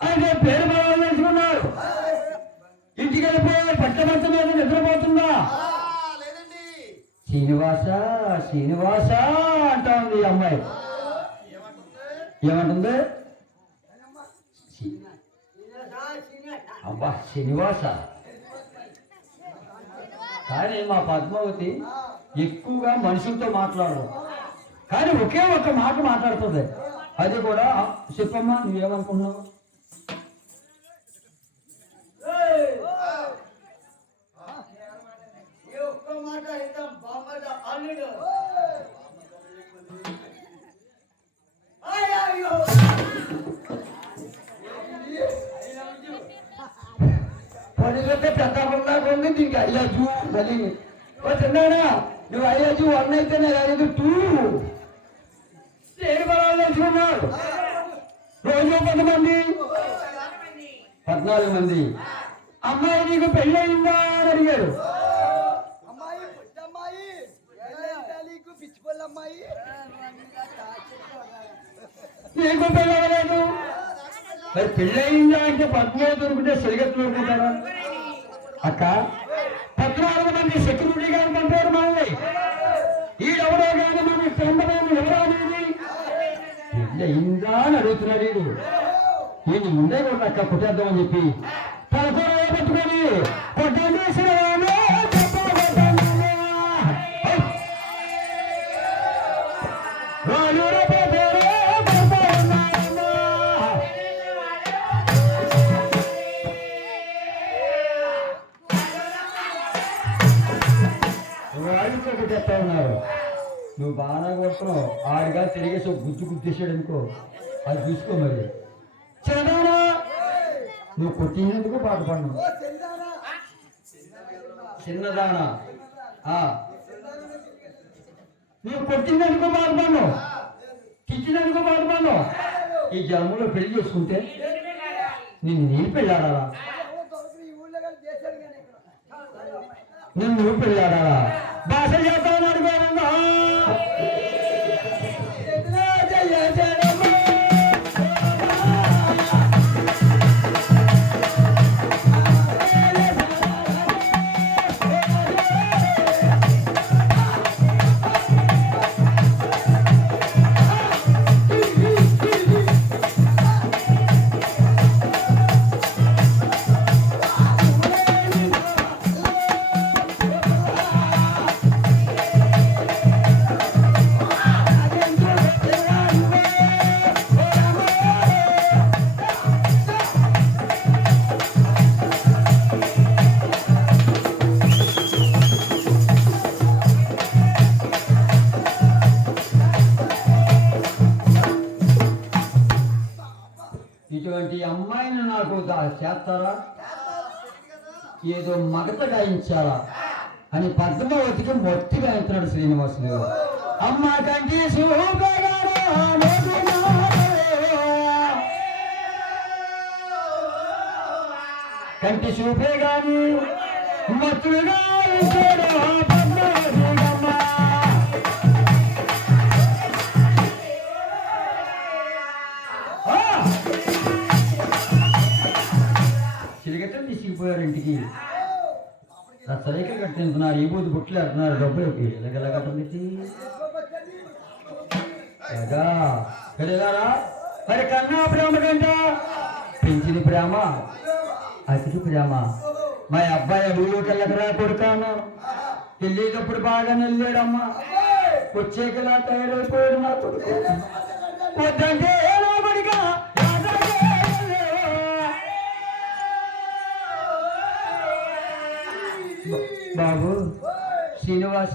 అంటే పేరు బాగా తెలుసుకున్నారు. ఇంటికి వెళ్ళిపోయి పట్టమంచం మీద నిద్రపోతుందా? శ్రీనివాస శ్రీనివాస అంటా ఉంది ఈ అమ్మాయి. ఏమంటుంది? అబ్బా శ్రీనివాస. కానీ మా పద్మావతి ఎక్కువగా మనుషులతో మాట్లాడదు, కానీ ఒకే ఒక్క మాట మాట్లాడుతుంది. అది కూడా చెప్పమ్మా, నువ్వేమనుకుంటున్నావు? పనికొస్తే పెద్ద దాకా ఉంది. దీనికి అయ్యాజు మళ్ళీ చిన్నానా నువ్వు అయ్యాజు 1 అయితేనే అయ్యాజు 2. ఏడు బలాలు తెలుసుకున్నాడు. రోజు 10 మంది 14 మంది. అమ్మాయి నీకు పెళ్ళయిందా అని అడిగాడు. నీకు పెళ్ళవలేదు. మరి పెళ్ళయిందా అంటే 14 దొరికితే సరిగెత్తు దొరుకుతారా? అక్క 14 మంది సెక్యూరిటీ గారు పంపారు మనల్ని. ఈడెవరో కానీ మన చంద్రబాబు ఎవరో అనేది పెళ్ళయిందా అని అడుగుతున్నాడు. ఈయన ముందే కూడా అక్క కొట్టేద్దామని చెప్పి తనతో పట్టుకొని కొట్టండి కొట్టేస్తా ఉన్నారు. నువ్వు బాగా కొడుతున్నావు. ఆడిగా తిరిగేసి ఒక గుజ్జు గుద్దేశాడు అనుకో, అది చూసుకో. మరి చిన్నదానా నువ్వు కొట్టినందుకు బాధపడినావు. చిన్నదానా నువ్వు కొట్టినందుకు బాధపడినావు, తిట్టినందుకు బాధపడినావు. ఈ జన్మలో పెళ్లి చేసుకుంటే నేను పెళ్ళాడాలా? నువ్వు పెళ్ళాడాలా? భాష చేస్తా ఉన్నాడు గౌరవంగా. ఇటువంటి అమ్మాయిని నాకు చేస్తారా, ఏదో మగత గాయించాలా అని పద్మావతికి మొత్తి గాయించాడు శ్రీనివాసులు. అమ్మ కంటి కంటి చూపే గాని మత్తుగా చిరిగట్టలు తీసుకుపోయారు ఇంటికి. సరైక కట్టింటున్నారు. ఈ బూతు బుట్లు అంటున్నారు. డబ్బులు ఎలా కట్టండి మరి కన్నా ప్రేమ కంట పెంచిన ప్రేమ, అతిథి ప్రేమ. మా అబ్బాయి అడుగులోకి వెళ్ళకరా కొడుకాను. వెళ్ళేటప్పుడు బాగానే వెళ్ళాడమ్మా, వచ్చేకలా తయారైపోయాడు నా కొడుకు. వద్దంటే బాబు శ్రీనివాస